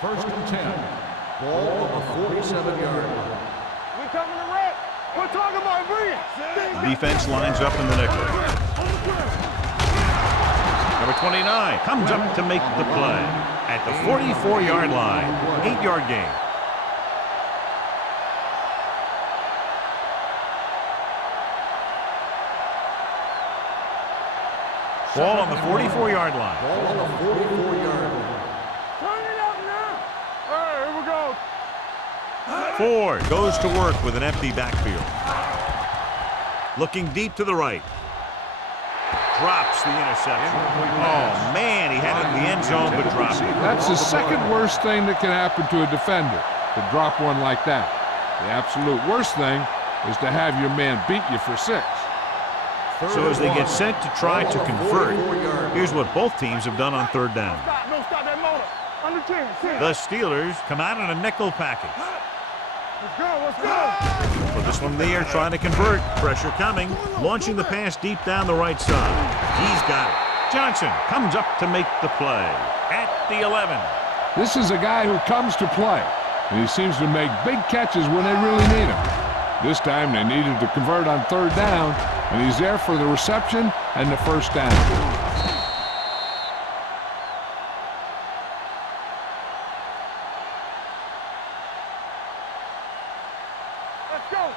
First and 10. Ball on the 47-yard line. We coming to wreck. We're talking about brilliant. Defense lines up in the nickel. Number 29 comes up to make the play at the 44-yard line. 8-yard gain. Ball on the 44-yard line. Ball on the 44-yard line. Turn it up now. All right, here we go. Ford goes to work with an empty backfield. Looking deep to the right. Drops the interception. Oh, man, he had it in the end zone, but dropped it. That's the second worst thing that can happen to a defender, to drop one like that. The absolute worst thing is to have your man beat you for 6. So as they get sent to try to convert, here's what both teams have done on third down. Don't stop that motor. Under 10, 10. The Steelers come out in a nickel package. Let's go, let's go. For this one, they are trying to convert. Pressure coming. Launching the pass deep down the right side. He's got it. Johnson comes up to make the play at the 11. This is a guy who comes to play, and he seems to make big catches when they really need him. This time they needed to convert on third down, and he's there for the reception and the first down. Let's go.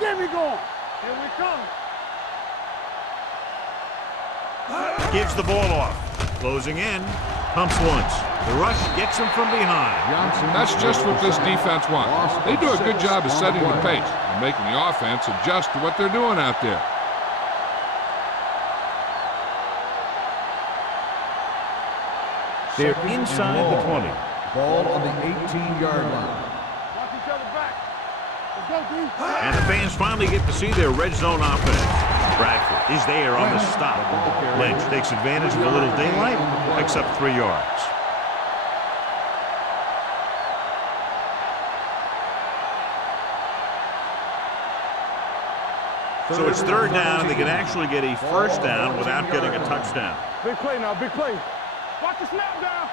Get me going. Here we come. Gives the ball off. Closing in. Pumps once. The rush gets him from behind. That's just what this defense wants. They do a good job of setting the pace and making the offense adjust to what they're doing out there. They're inside the 20. Ball on the 18-yard line. Watch each other back. Let's go, D. And the fans finally get to see their red zone offense. Bradford is there on the stop. Lynch takes advantage of a little daylight, picks up 3 yards. So it's third down, and they can actually get a first down without getting a touchdown. Big play now, big play. Watch the snap down.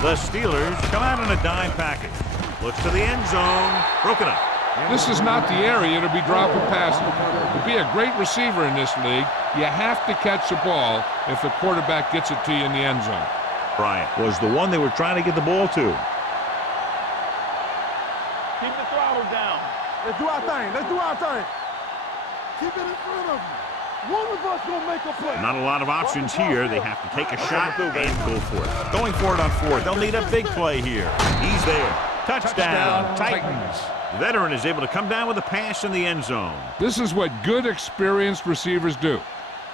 The Steelers come out in a dime package. Looks to the end zone. Broken up. This is not the area to be dropping passes. To be a great receiver in this league, you have to catch the ball if the quarterback gets it to you in the end zone. Bryant was the one they were trying to get the ball to. Keep the throttle down. Let's do our thing. Let's do our thing. Keep it in front of you. One of us gonna make a play. Not a lot of options here. They have to take a shot and go for it. Going for it on fourth. They'll need a big play here. He's there. Touchdown, Titans. The veteran is able to come down with a pass in the end zone. This is what good, experienced receivers do.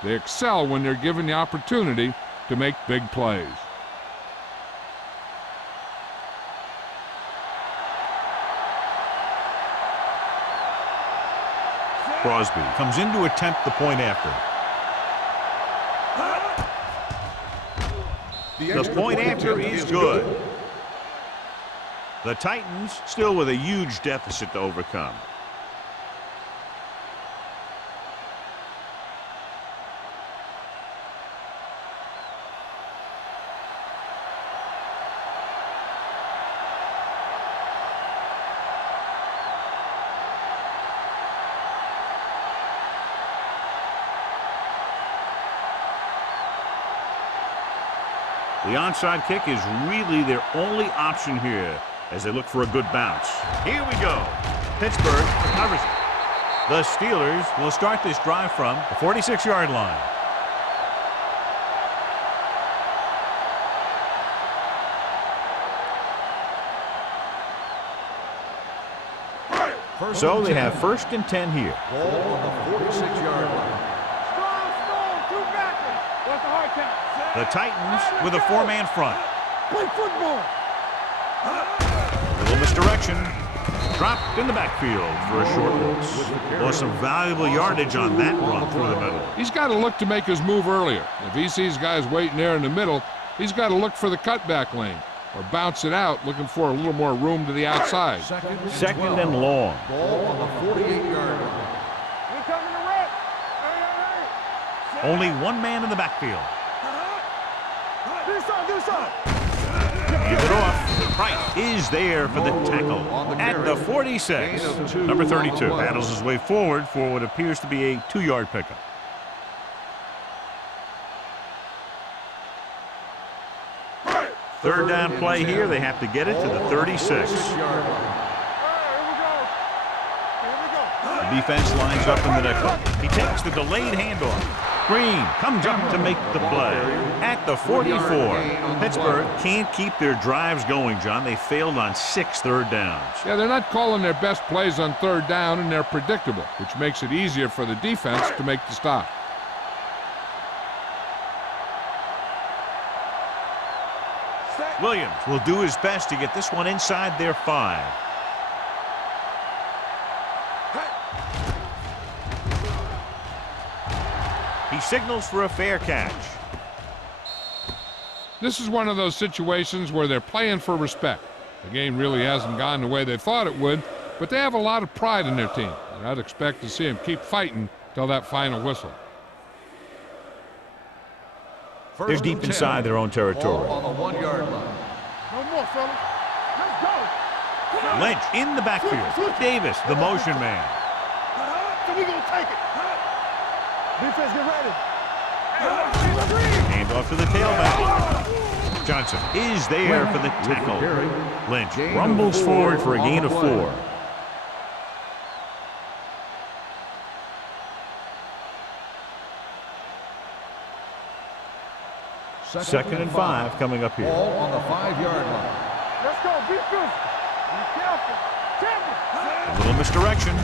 They excel when they're given the opportunity to make big plays. Crosby comes in to attempt the point after. The point after is good. The Titans still with a huge deficit to overcome. The onside kick is really their only option here as they look for a good bounce. Here we go. Pittsburgh covers it. The Steelers will start this drive from the 46-yard line. So they have 1st and 10 here. Ball on the 46-yard line. Strong, two backers. What's the hard count? The Titans with a 4-man front. Play football. Little misdirection. Dropped in the backfield for a short loss. Lost some valuable yardage on that run through the middle. He's got to look to make his move earlier. If he sees guys waiting there in the middle, he's got to look for the cutback lane or bounce it out, looking for a little more room to the outside. Second and long. Ball on the 48-yard line. We coming to red. Hey. Only one man in the backfield. Do something. Hands it off. Price is there for the tackle at the 46. Number 32 battles his way forward for what appears to be a 2-yard pickup. Third down play here. They have to get it to the 36. The defense lines up in the nickel. He takes the delayed handoff. Green comes up to make the play at the 44. Pittsburgh can't keep their drives going, John. They failed on 6 third downs. Yeah, they're not calling their best plays on third down, and they're predictable, which makes it easier for the defense to make the stop. Williams will do his best to get this one inside their 5. He signals for a fair catch. This is one of those situations where they're playing for respect. The game really hasn't gone the way they thought it would, but they have a lot of pride in their team, and I'd expect to see them keep fighting till that final whistle. They're deep inside their own territory. On the 1-yard line. No more, fellas. Let's go. Lynch in the backfield. Davis, the motion man. So we gonna take it. Defense, get ready. Hand off to the tailback. Johnson is there for the tackle. Lynch rumbles forward for a gain of 4. Second and 5 coming up here. Ball on the 5-yard line. Let's go. Be physical. Be careful. A little misdirection.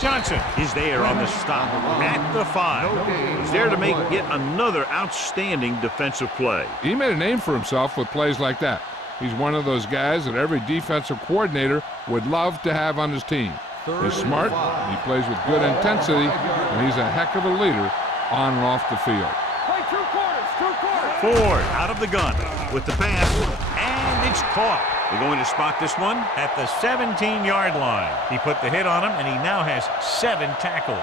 Johnson is there on the stop at the 5. He's there to make yet another outstanding defensive play. He made a name for himself with plays like that. He's one of those guys that every defensive coordinator would love to have on his team. He's smart, he plays with good intensity, and he's a heck of a leader on and off the field. Play 2 quarters. Ford out of the gun with the pass, and it's caught. They're going to spot this one at the 17-yard line. He put the hit on him, and he now has 7 tackles.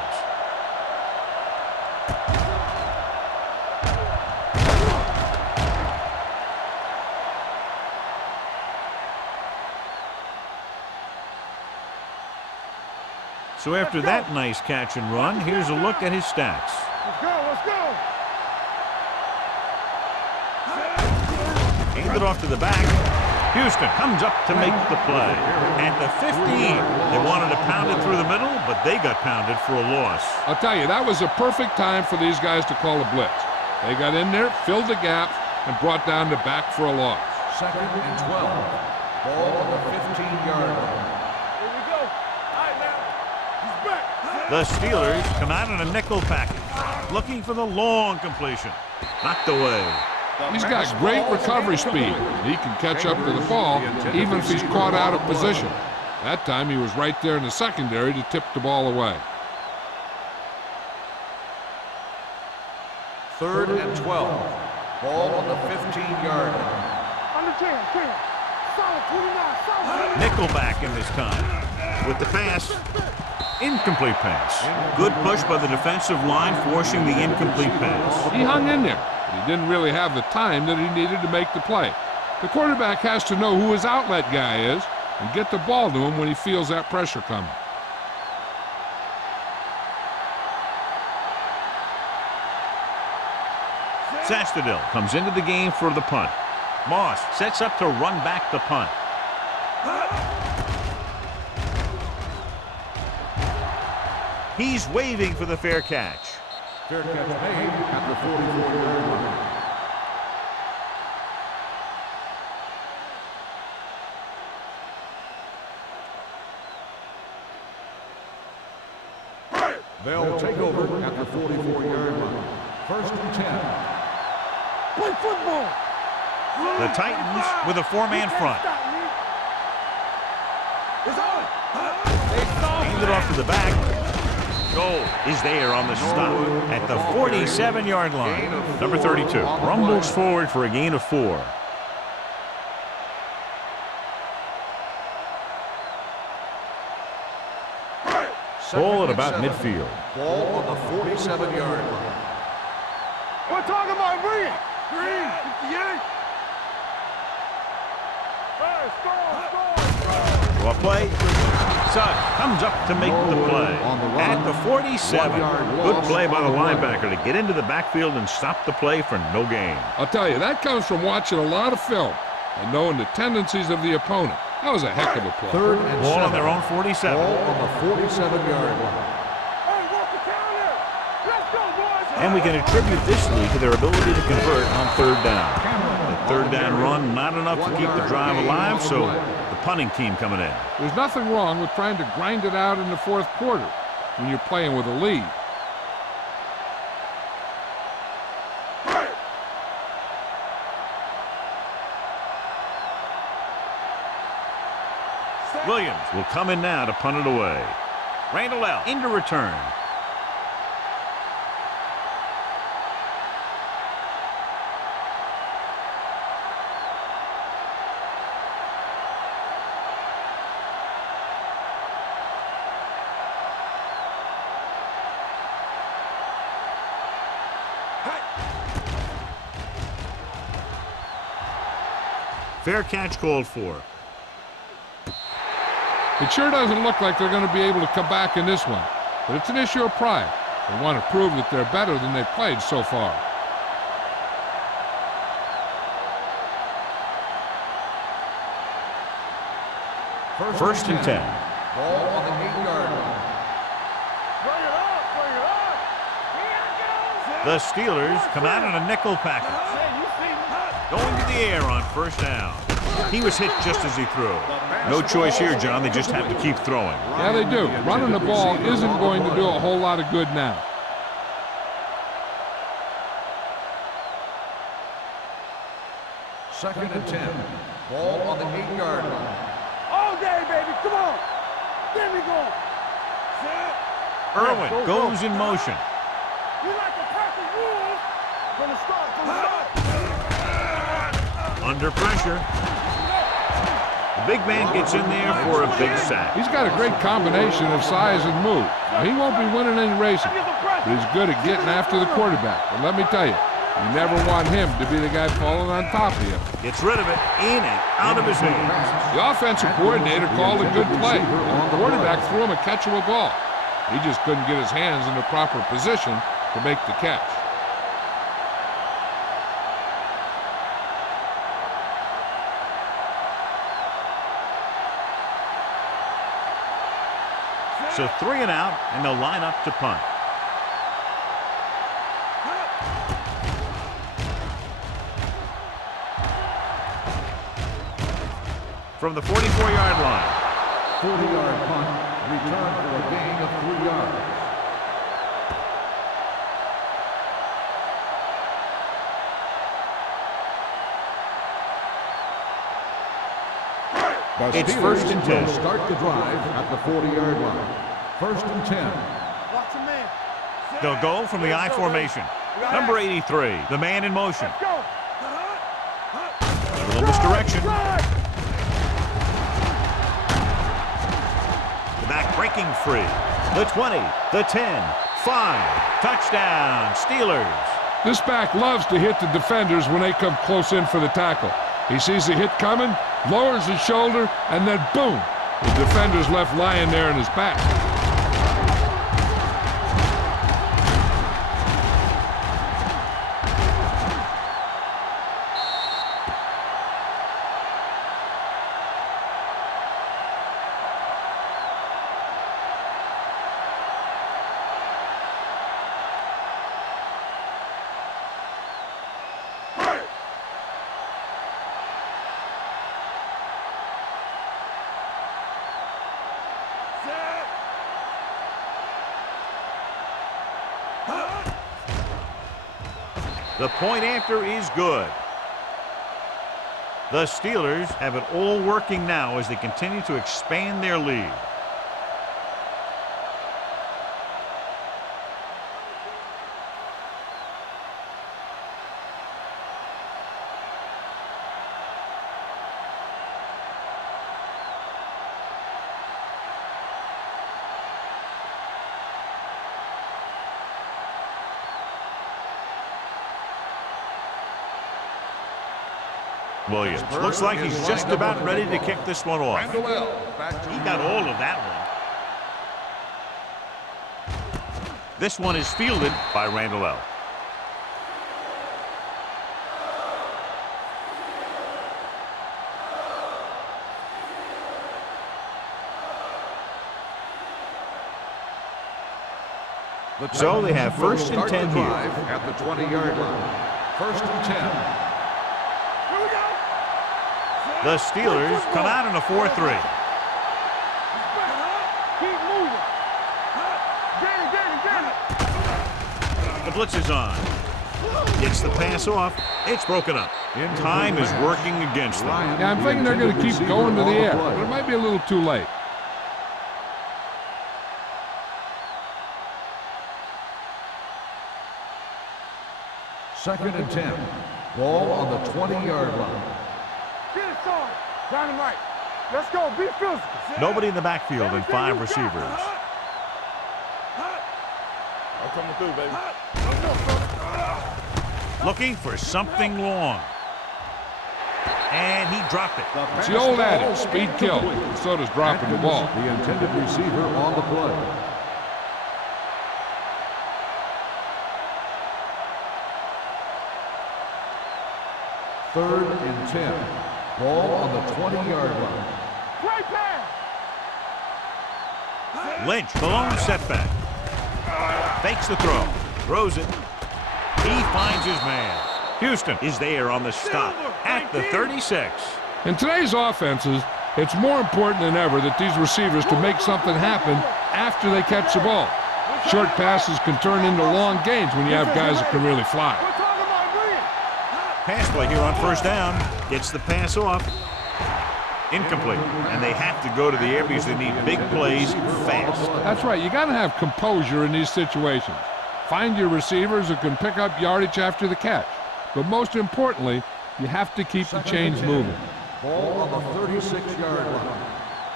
So after that nice catch and run, here's a look at his stats. Let's go. Hands it off to the back. Houston comes up to make the play. At the 15, they wanted to pound it through the middle, but they got pounded for a loss. I'll tell you, that was a perfect time for these guys to call a blitz. They got in there, filled the gap, and brought down the back for a loss. Second and 12. Ball on the 15-yard line. Here we go. All right, now. He's back. The Steelers come out in a nickel package, looking for the long completion. Knocked away. He's got great recovery speed. He can catch up to the ball even if he's caught out of position. That time he was right there in the secondary to tip the ball away. Third and 12. Ball on the 15-yard line. Under 10. Solid 29. Solid. Nickelback in this time. With the pass. Incomplete pass. Good push by the defensive line, forcing the incomplete pass. He hung in there, but he didn't really have the time that he needed to make the play. The quarterback has to know who his outlet guy is and get the ball to him when he feels that pressure coming. Sastadil comes into the game for the punt. Moss sets up to run back the punt. He's waving for the fair catch. Fair catch made at the 44-yard line. They'll take over at the 44-yard line. First and 10. Play football. The Titans with a four-man front. Hand it off to the back. Goal is there on the stop at the 47-yard line. Number 32 rumbles forward for a gain of 4. Ball at about midfield. Ball on the 47-yard line. We're talking about green. Green. 58. Hey, score. Well, play. Sugg comes up to make the play at the 47. Good play by the linebacker to get into the backfield and stop the play for no gain. I'll tell you, that comes from watching a lot of film and knowing the tendencies of the opponent. That was a heck of a play. Third and Ball 7. on their own 47. Ball on the 47-yard line. Hey, walk the counter. Let's go, boys. And we can attribute this lead to their ability to convert on third down. The third down run, not enough to keep the drive alive, so the punting team coming in. There's nothing wrong with trying to grind it out in the fourth quarter when you're playing with a lead. Williams will come in now to punt it away. Randall L. into return. Fair catch called for. It sure doesn't look like they're going to be able to come back in this one, but it's an issue of pride. They want to prove that they're better than they've played so far. First and 10. Ball on the 8-yard line. Bring it up, bring it up. The Steelers come out in a nickel package. Going to the air on first down. He was hit just as he threw. No choice here, John. They just have to keep throwing. Yeah, they do. Running the ball isn't going to do a whole lot of good now. Second and 10. Ball on the 8-yard line. All day, baby. Come on. Get me going. Irwin goes in motion. You like the perfect rules. Gonna start from the top. Under pressure. The big man gets in there for a big sack. He's got a great combination of size and move. Now, he won't be winning any races, but he's good at getting after the quarterback. And let me tell you, you never want him to be the guy falling on top of you. Gets rid of it, in and out of his hands. The offensive coordinator called a good play. The quarterback threw him a catchable ball. He just couldn't get his hands in the proper position to make the catch. So 3 and out, and they'll line up to punt. From the 44-yard line. 40-yard punt. Return for a gain of 3 yards. It's first and 10. Will start the drive at the 40-yard line. First and 10. Watch the man. They'll go from the I formation. Number 83, the man in motion. Go. A little misdirection. The back breaking free. The 20, the 10, 5. Touchdown, Steelers. This back loves to hit the defenders when they come close in for the tackle. He sees the hit coming, lowers his shoulder, and then boom, the defender's left lying there in his back. The point after is good. The Steelers have it all working now as they continue to expand their lead. Williams looks like he's just about ready to kick this one off. He got all of that one. This one is fielded by Randall L. So they have first and 10 here. At the 20-yard line. First and 10. The Steelers come out in a 4-3. Keep moving. Get it. The blitz is on. Gets the pass off. It's broken up. Time is working against them. Yeah, I'm thinking they're going to keep going to the air, but it might be a little too late. Second and 10. Ball on the 20-yard line. Get it, son. Dynamite. Let's go. Be physical. Nobody in the backfield and 5 receivers. I'm coming through, baby. Looking for something long. And he dropped it. It's the old adage, speed kills. So does dropping the ball. The intended receiver on the play. Third and 10. Ball on the 20-yard line. Great pass. Lynch, the lone setback. Fakes the throw. Throws it. He finds his man. Houston is there on the stop at the 36. In today's offenses, it's more important than ever that these receivers to make something happen after they catch the ball. Short passes can turn into long gains when you have guys that can really fly. Pass play here on first down. Gets the pass off. Incomplete. And they have to go to the air because they need big plays fast. That's right. You got to have composure in these situations. Find your receivers who can pick up yardage after the catch. But most importantly, you have to keep the chains moving. Ball on the 36-yard line.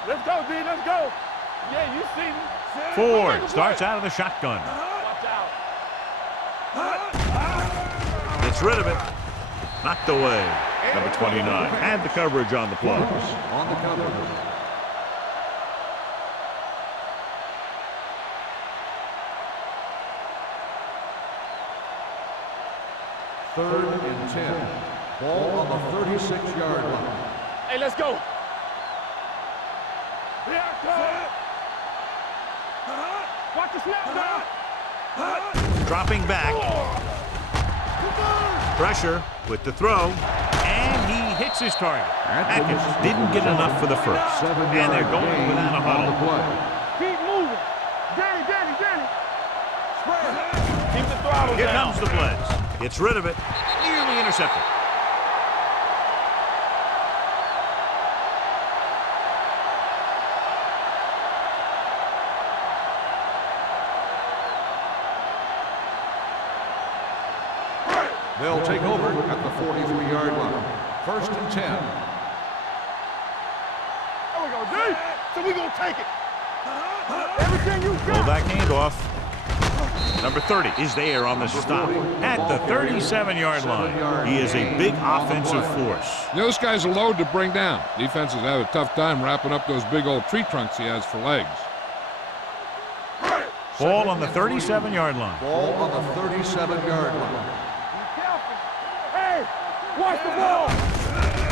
Let's go, D. Let's go. Yeah, you see me. Ford starts out of the shotgun. Watch out. Gets rid of it. Knocked away. Number 29 had the coverage on the play. On the coverage. Third and 10. Ball on the 36-yard line. Hey, let's go. Here I come. Watch the snap down. Dropping back. Pressure with the throw. And he hits his target. Atkins didn't get enough for the first. And they're going without a huddle. Keep moving. Danny. Keep the throttle Here down. comes the blitz. Gets rid of it. Nearly intercepted. They'll take over at the 43-yard line. First and 10. There we go, D. So we gonna take it. Everything you got. Roll back handoff. Number 30 is there on the stop at the 37-yard line. He is a big offensive force. Those guys are load to bring down. Defenses have a tough time wrapping up those big old tree trunks he has for legs. Ball on the 37-yard line. Ball on the 37-yard line. Hey, watch the ball.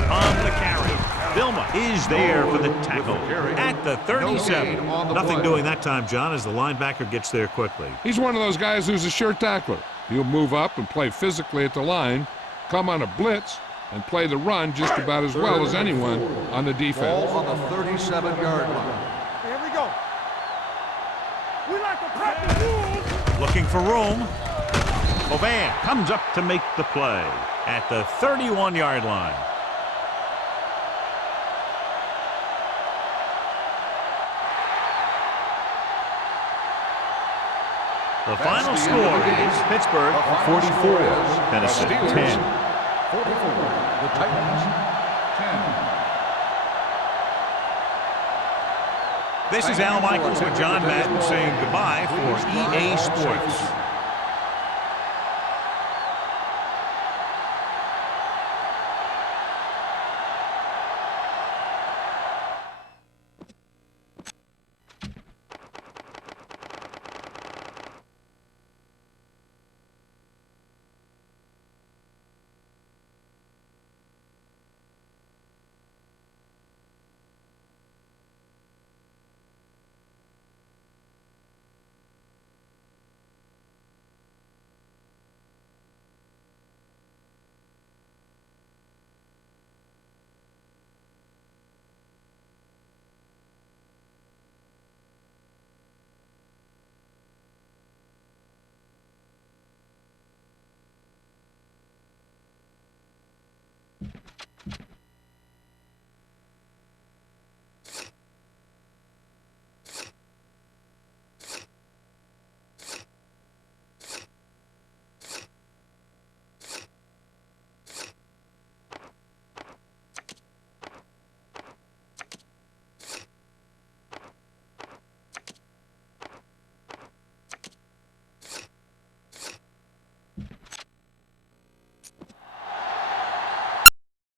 On the carry. Vilma is there for the tackle at the 37. Nothing doing that time, John, as the linebacker gets there quickly. He's one of those guys who's a sure tackler. He'll move up and play physically at the line, come on a blitz, and play the run just about as well as anyone on the defense. Ball on the 37-yard line. Here we go. We like to practice rules. Looking for room. Ovan comes up to make the play at the 31-yard line. The final score is Pittsburgh 44, Tennessee 10. 44, the Titans 10. This is Al Michaels with John Madden saying goodbye for EA Sports.